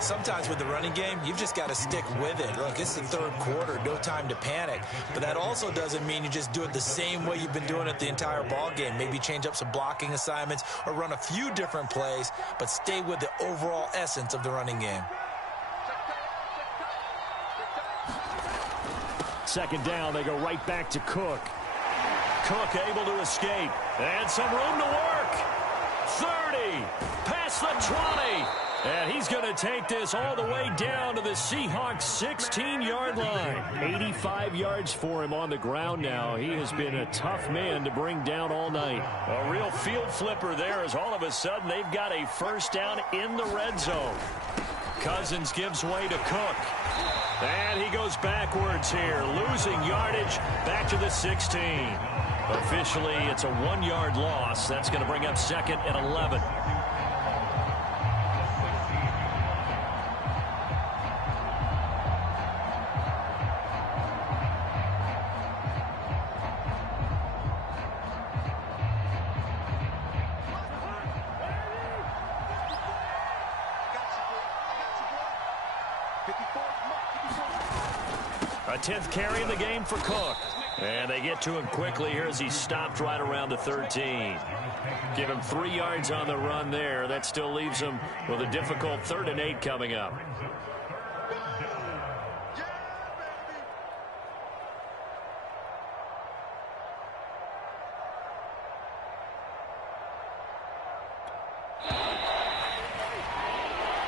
Sometimes with the running game, you've just got to stick with it. Look, it's the 3rd quarter, no time to panic. But that also doesn't mean you just do it the same way you've been doing it the entire ball game. Maybe change up some blocking assignments or run a few different plays, but stay with the overall essence of the running game. 2nd down, they go right back to Cook. Cook able to escape. And some room to work. 30. Past the 20. And he's going to take this all the way down to the Seahawks' 16-yard line. 85 yards for him on the ground now. He has been a tough man to bring down all night. A real field flipper there as all of a sudden they've got a first down in the red zone. Cousins gives way to Cook. And he goes backwards here, losing yardage back to the 16. Officially, it's a 1-yard loss. That's going to bring up 2nd and 11. A 10th carry in the game for Cook. And they get to him quickly here as he stopped right around the 13. Give him 3 yards on the run there. That still leaves him with a difficult 3rd and 8 coming up.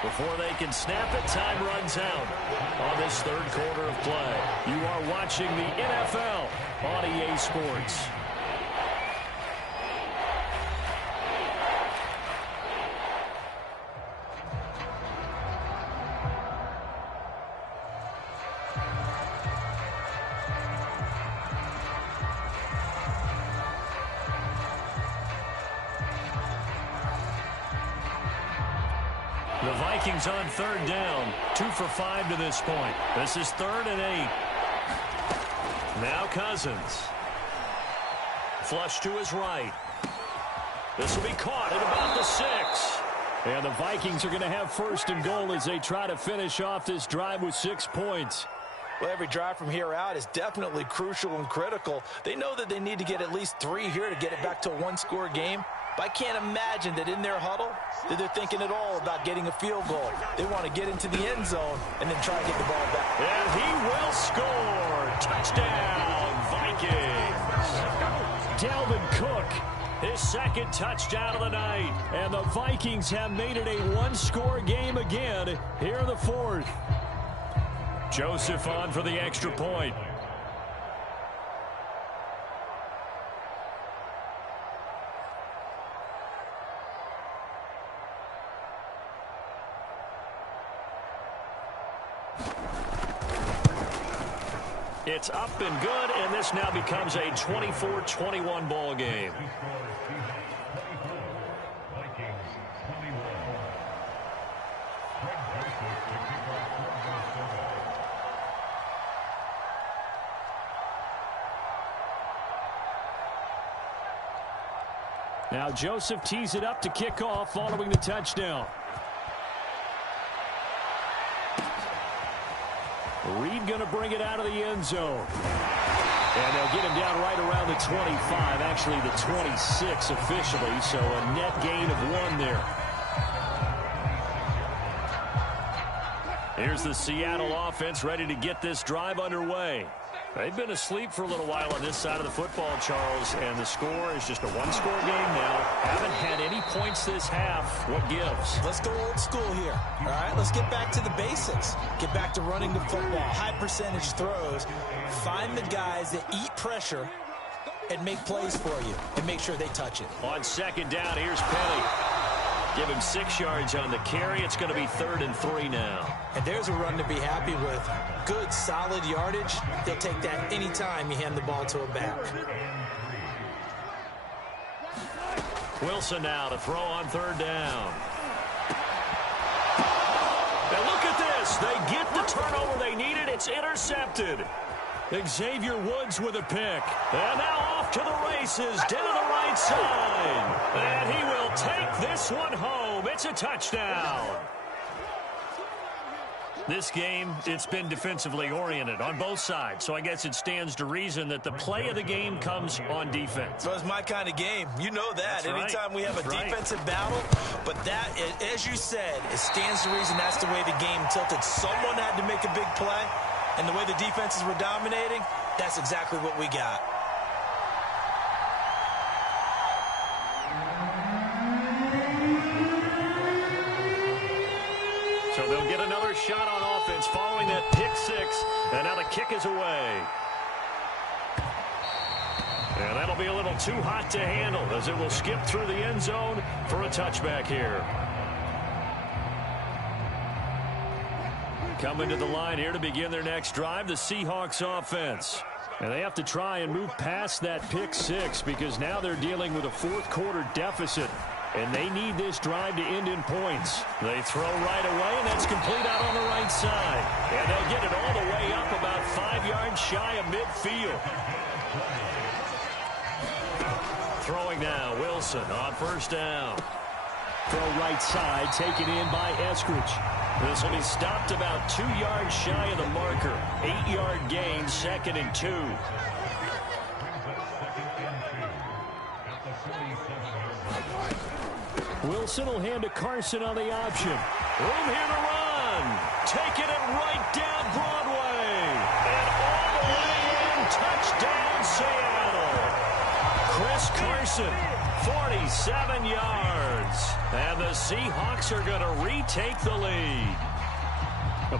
Before they can snap it, time runs out on this 3rd quarter of play. You are watching the NFL on EA Sports. The Vikings on 3rd down, 2 for 5 to this point. This is 3rd and 8. Now Cousins. Flush to his right. This will be caught at about the 6. And the Vikings are going to have first and goal as they try to finish off this drive with 6 points. Well, every drive from here out is definitely crucial and critical. They know that they need to get at least 3 here to get it back to a one-score game. But I can't imagine that in their huddle that they're thinking at all about getting a field goal. They want to get into the end zone and then try to get the ball back. And he will score. Touchdown, Vikings. Dalvin Cook, his second touchdown of the night. And the Vikings have made it a one-score game again here in the 4th. Joseph on for the extra point. It's up and good, and this now becomes a 24-21 ball game. Now Joseph tees it up to kick off following the touchdown. Reed going to bring it out of the end zone. And they'll get him down right around the 25, actually the 26 officially, so a net gain of 1 there. Here's the Seattle offense ready to get this drive underway. They've been asleep for a little while on this side of the football, Charles, and the score is just a one-score game now. Haven't had any points this half. What gives? Let's go old school here. All right, let's get back to the basics. Get back to running the football, high percentage throws. Find the guys that eat pressure and make plays for you and make sure they touch it. On second down, here's Penny. Give him 6 yards on the carry. It's going to be 3rd and 3 now. And there's a run to be happy with. Good, solid yardage. They'll take that anytime you hand the ball to a back. Wilson now to throw on 3rd down. And look at this. They get the turnover they needed. It's intercepted. Xavier Woods with a pick. And now off to the races down the right side. And he will take this one home. It's a touchdown. This game, it's been defensively oriented on both sides, so I guess it stands to reason that the play of the game comes on defense. Well, it's my kind of game. You know that. That's Anytime right. we have a defensive battle, but that, as you said, it stands to reason that's the way the game tilted. Someone had to make a big play, and the way the defenses were dominating, that's exactly what we got. So they'll get another shot on offense following that pick 6. And now the kick is away. And that'll be a little too hot to handle as it will skip through the end zone for a touchback here. Coming to the line here to begin their next drive, the Seahawks offense. And they have to try and move past that pick 6 because now they're dealing with a 4th quarter deficit. And they need this drive to end in points. They throw right away, and that's complete out on the right side. And they'll get it all the way up about 5 yards shy of midfield. Throwing now, Wilson on 1st down. Throw right side, taken in by Eskridge. This will be stopped about 2 yards shy of the marker. 8-yard gain, 2nd and 2. Wilson will hand to Carson on the option. Room here to run. Taking it right down Broadway. And all the way in. Touchdown, Seattle. Chris Carson, 47 yards. And the Seahawks are going to retake the lead.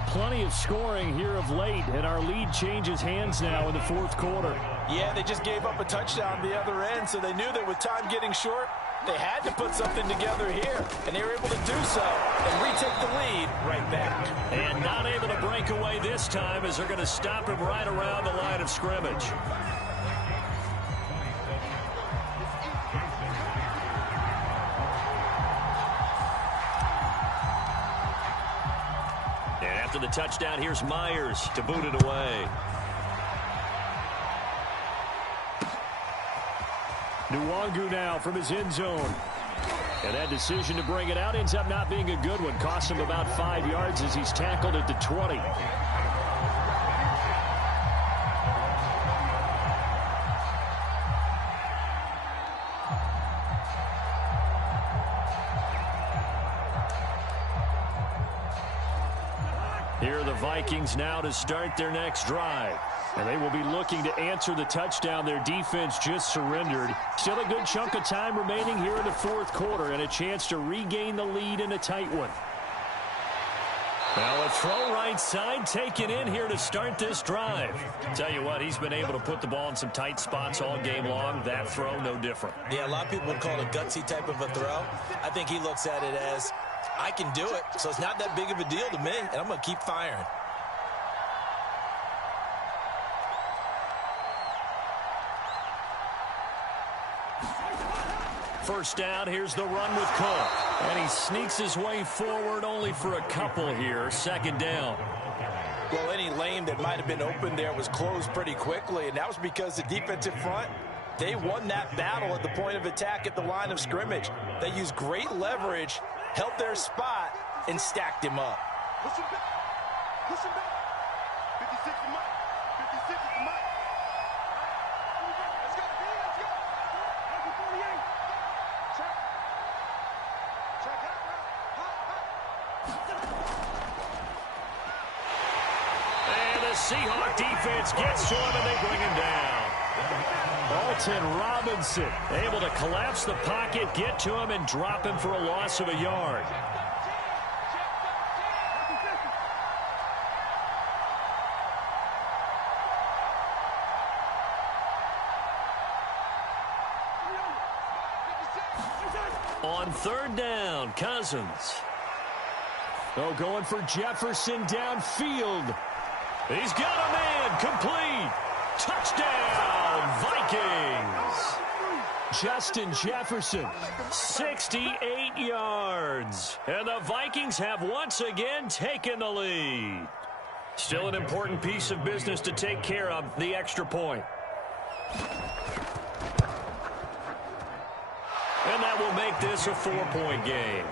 Plenty of scoring here of late, and our lead changes hands now in the 4th quarter. Yeah, they just gave up a touchdown the other end, so they knew that with time getting short, they had to put something together here, and they were able to do so and retake the lead right back. And not able to break away this time as they're going to stop him right around the line of scrimmage. And after the touchdown, here's Myers to boot it away. Nwangu now from his end zone. And that decision to bring it out ends up not being a good one. Costs him about 5 yards as he's tackled at the 20. Here are the Vikings now to start their next drive. And they will be looking to answer the touchdown their defense just surrendered. Still a good chunk of time remaining here in the fourth quarter and a chance to regain the lead in a tight one. Now a throw right side taken in here to start this drive. Tell you what, he's been able to put the ball in some tight spots all game long. That throw, no different. Yeah, a lot of people would call it a gutsy type of a throw. I think he looks at it as, I can do it, so it's not that big of a deal to me, and I'm going to keep firing. First down, here's the run with Cole. And he sneaks his way forward only for a couple here. Second down. Well, any lane that might have been open there was closed pretty quickly, and that was because the defensive front, they won that battle at the point of attack at the line of scrimmage. They used great leverage, held their spot, and stacked him up. Push him back. Push him back. 56 is Mike. 56 is Mike. Let's go. Let's go. 48. Check. Check out. And the Seahawk defense gets to him, and they bring him down. Alton Robinson able to collapse the pocket, get to him, and drop him for a loss of a yard. On third down, Cousins. Oh, going for Jefferson downfield. He's got a man, complete. Touchdown, Vikings. Justin Jefferson, 68 yards. And the Vikings have once again taken the lead. Still an important piece of business to take care of, the extra point. And that will make this a 4-point game.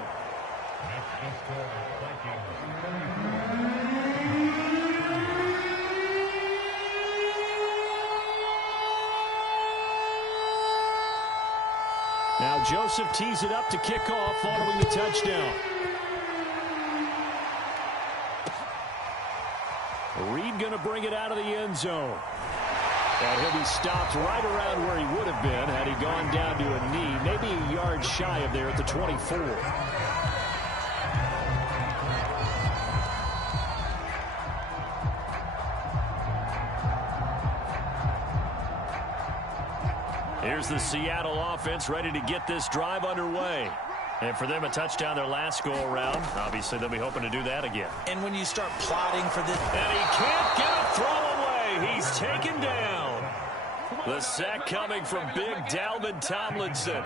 Now Joseph tees it up to kick off following the touchdown. Reed going to bring it out of the end zone. And he'll be stopped right around where he would have been had he gone down to a knee, maybe a yard shy of there at the 24. Here's the Seattle offense ready to get this drive underway. And for them, a touchdown their last go-around. Obviously, they'll be hoping to do that again. And when you start plotting for this... And he can't get a throw away. He's taken down. The sack coming from big Dalvin Tomlinson.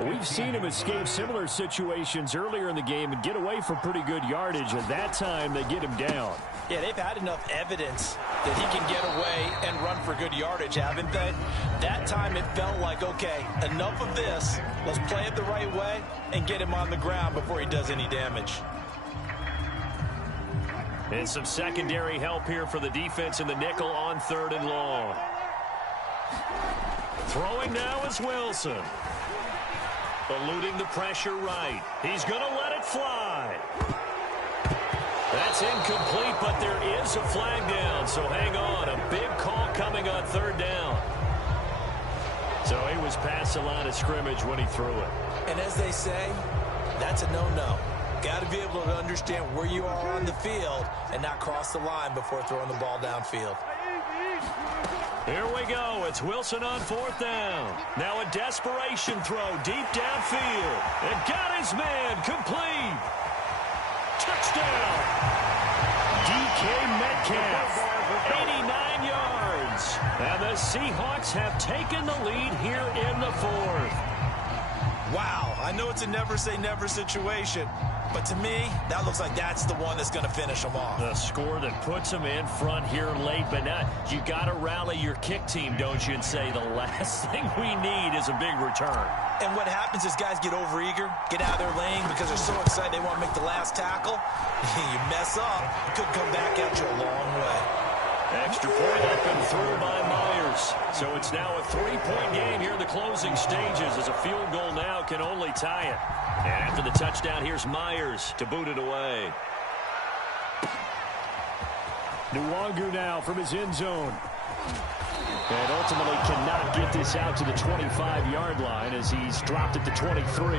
We've seen him escape similar situations earlier in the game and get away from pretty good yardage. At that time, they get him down. Yeah, they've had enough evidence that he can get away and run for good yardage, haven't they? That time it felt like, okay, enough of this. Let's play it the right way and get him on the ground before he does any damage. And some secondary help here for the defense in the nickel on third and long. Throwing now is Wilson. Eluding the pressure right. He's going to let it fly. That's incomplete, but there is a flag down, so hang on. A big call coming on third down. So he was past the line of scrimmage when he threw it. And as they say, that's a no-no. Got to be able to understand where you are on the field and not cross the line before throwing the ball downfield. Here we go. It's Wilson on fourth down. Now a desperation throw deep downfield. And got his man complete. Touchdown. DK Metcalf, 89 yards. And the Seahawks have taken the lead here in the fourth. Wow, I know it's a never-say-never situation, But to me, that looks like that's the one that's going to finish them off. The score that puts them in front here late, but now you got to rally your kick team, don't you, and say the last thing we need is a big return. And what happens is guys get overeager, get out of their lane because they're so excited they want to make the last tackle. You mess up, it could come back at you a long way. Extra point up and through by Myers. So it's now a 3-point game here in the closing stages as a field goal now can only tie it. And after the touchdown, here's Myers to boot it away. Nwangu now from his end zone. And ultimately cannot get this out to the 25-yard line as he's dropped at the 23.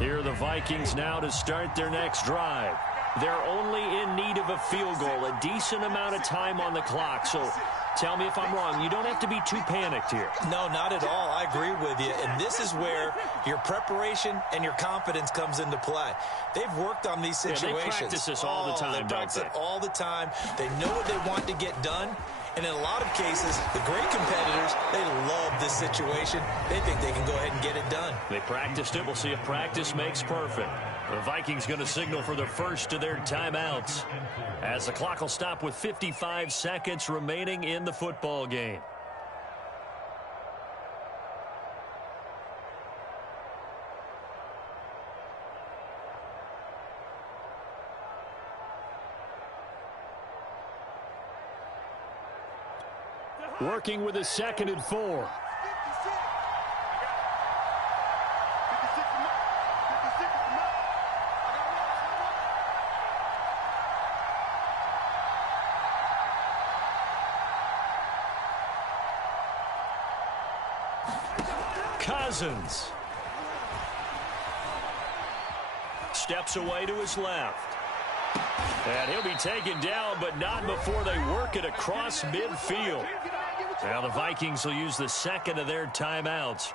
Here are the Vikings now to start their next drive. They're only in need of a field goal, a decent amount of time on the clock. So tell me if I'm wrong. You don't have to be too panicked here. No, not at all. I agree with you. And this is where your preparation and your confidence comes into play. They've worked on these situations. They practice this all the time, they practice it all the time. They know what they want to get done. And in a lot of cases, the great competitors, they love this situation. They think they can go ahead and get it done. They practiced it. We'll see if practice makes perfect. The Vikings going to signal for the first of their timeouts as the clock will stop with 55 seconds remaining in the football game. Working with a 2nd and 4. Cousins steps away to his left. And he'll be taken down, but not before they work it across midfield. Now the Vikings will use the second of their timeouts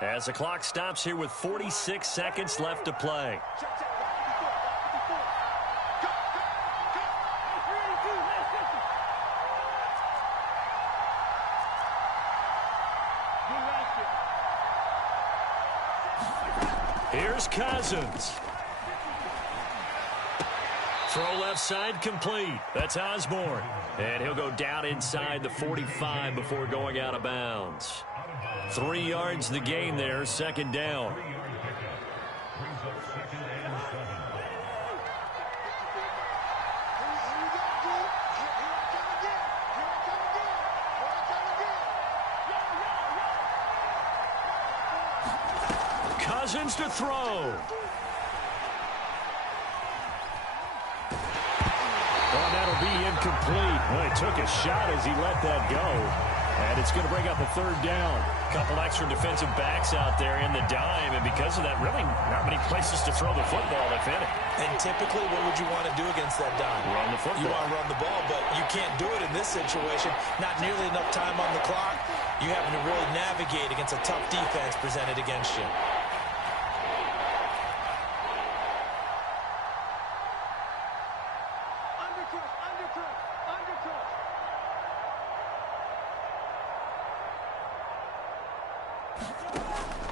as the clock stops here with 46 seconds left to play. Here's Cousins. Throw left side complete. That's Osborne. And he'll go down inside the 45 before going out of bounds. 3 yards the gain there, 2nd down. Cousins to throw. Oh, that'll be incomplete. Well, he took a shot as he let that go. And it's going to bring up a 3rd down. Couple extra defensive backs out there in the dime, and because of that, really not many places to throw the football, if any. And typically, what would you want to do against that dime? Run the football. You want to run the ball, but you can't do it in this situation. Not nearly enough time on the clock. You having to really navigate against a tough defense presented against you.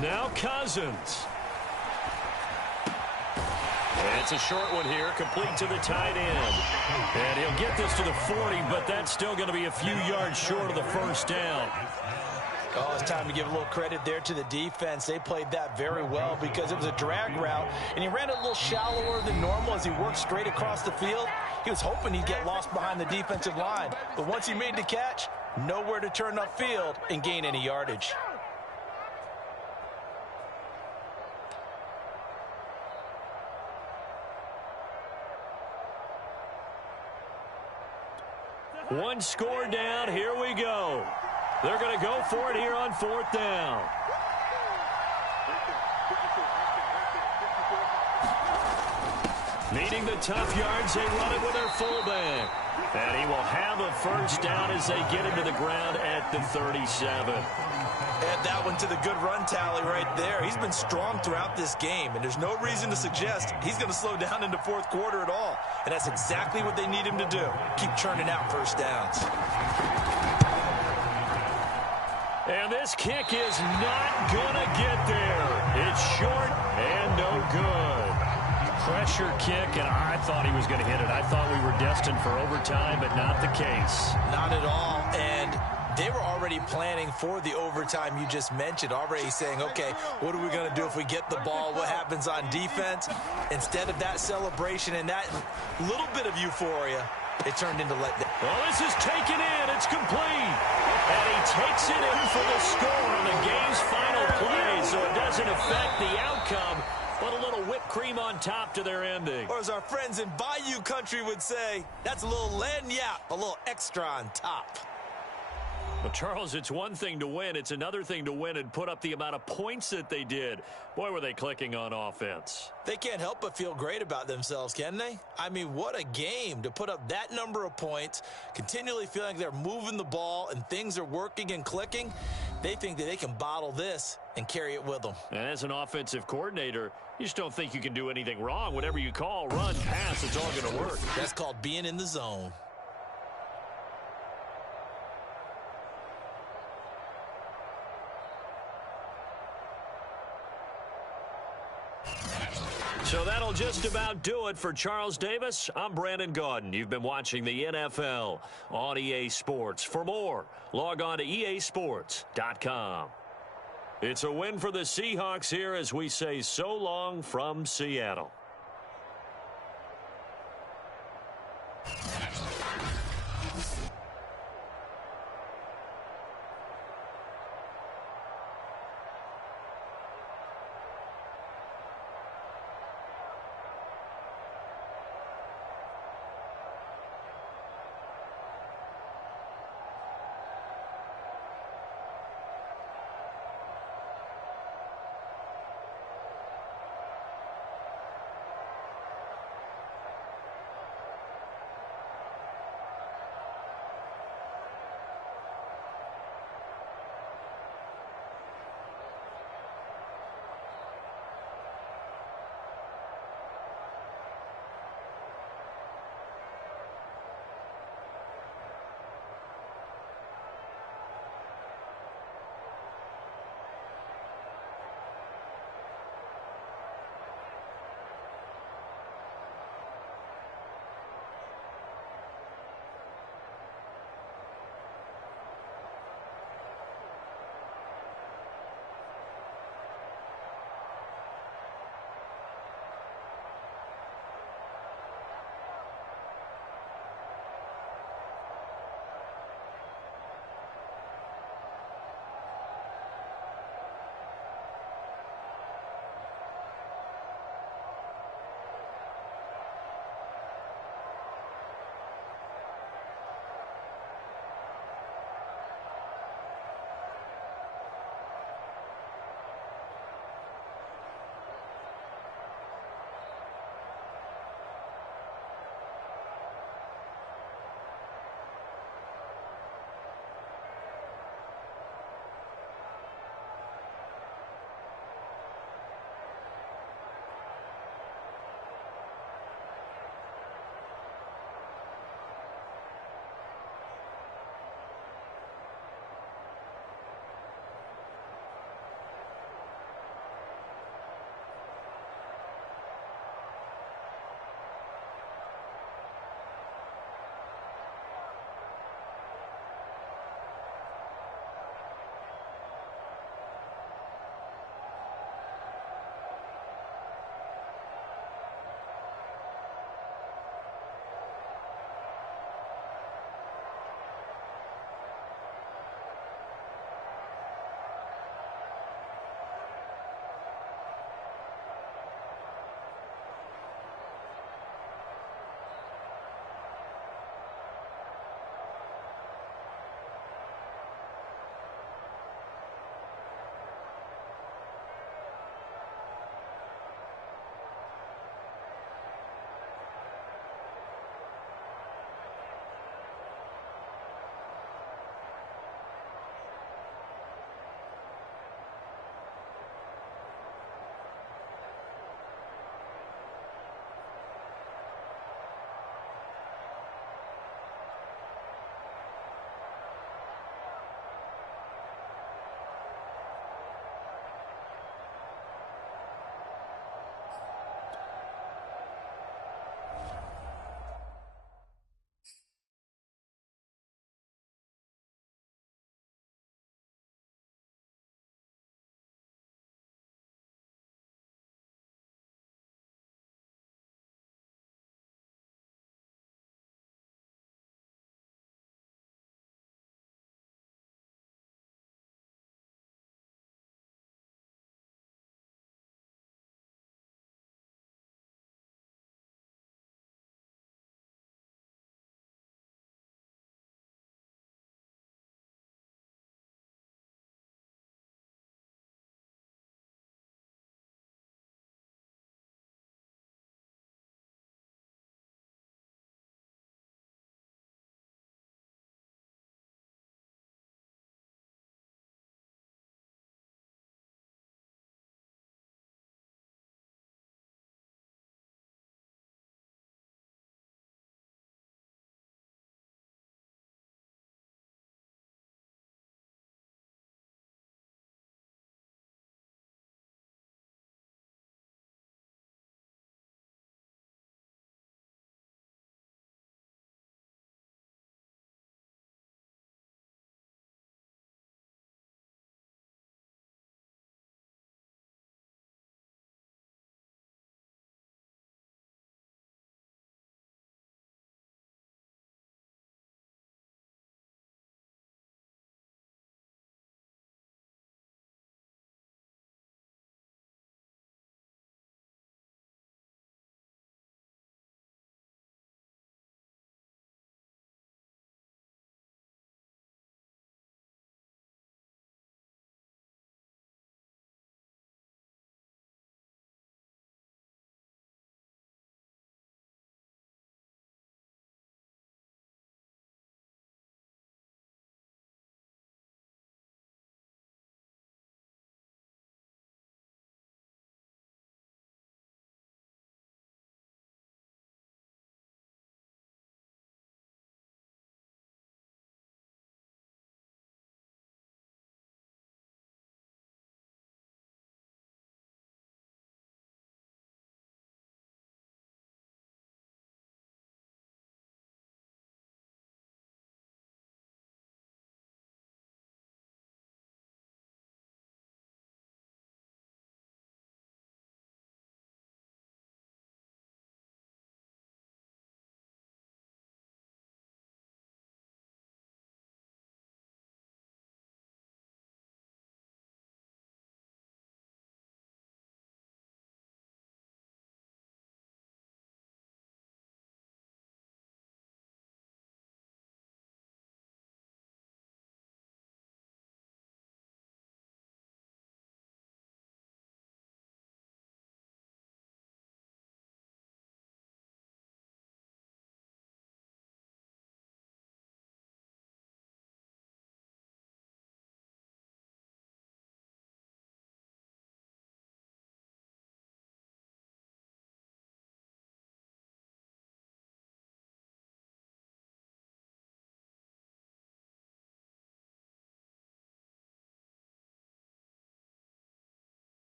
Now Cousins. And it's a short one here, complete to the tight end. And he'll get this to the 40, but that's still going to be a few yards short of the 1st down. Oh, it's time to give a little credit there to the defense. They played that very well because it was a drag route, and he ran it a little shallower than normal as he worked straight across the field. He was hoping he'd get lost behind the defensive line, but once he made the catch, nowhere to turn upfield and gain any yardage. One score down. Here we go. They're going to go for it here on 4th down. Needing the tough yards, they run it with their fullback. And he will have a first down as they get him to the ground at the 37. Add that one to the good run tally right there. He's been strong throughout this game, and there's no reason to suggest he's going to slow down into fourth quarter at all. And that's exactly what they need him to do. Keep churning out first downs. And this kick is not going to get there. It's short and no good. Pressure kick, and I thought he was going to hit it. I thought we were destined for overtime, but not the case. Not at all. And they were already planning for the overtime you just mentioned, already saying, okay, what are we going to do if we get the ball? What happens on defense? Instead of that celebration and that little bit of euphoria, it turned into letdown. Well, this is taken in. It's complete. And he takes it in for the score on the game's final play, so it doesn't affect the outcome, but a little whipped cream on top to their ending. Or as our friends in Bayou Country would say, that's a little lagniappe, a little extra on top. Well, Charles, it's one thing to win. It's another thing to win and put up the amount of points that they did. Boy, were they clicking on offense. They can't help but feel great about themselves, can they? I mean, what a game to put up that number of points, continually feeling like they're moving the ball and things are working and clicking. They think that they can bottle this and carry it with them. And as an offensive coordinator, you just don't think you can do anything wrong. Whatever you call, run, pass, it's all going to work. That's called being in the zone. So that'll just about do it for Charles Davis. I'm Brandon Gaudin. You've been watching the NFL on EA Sports. For more, log on to easports.com. It's a win for the Seahawks here as we say so long from Seattle.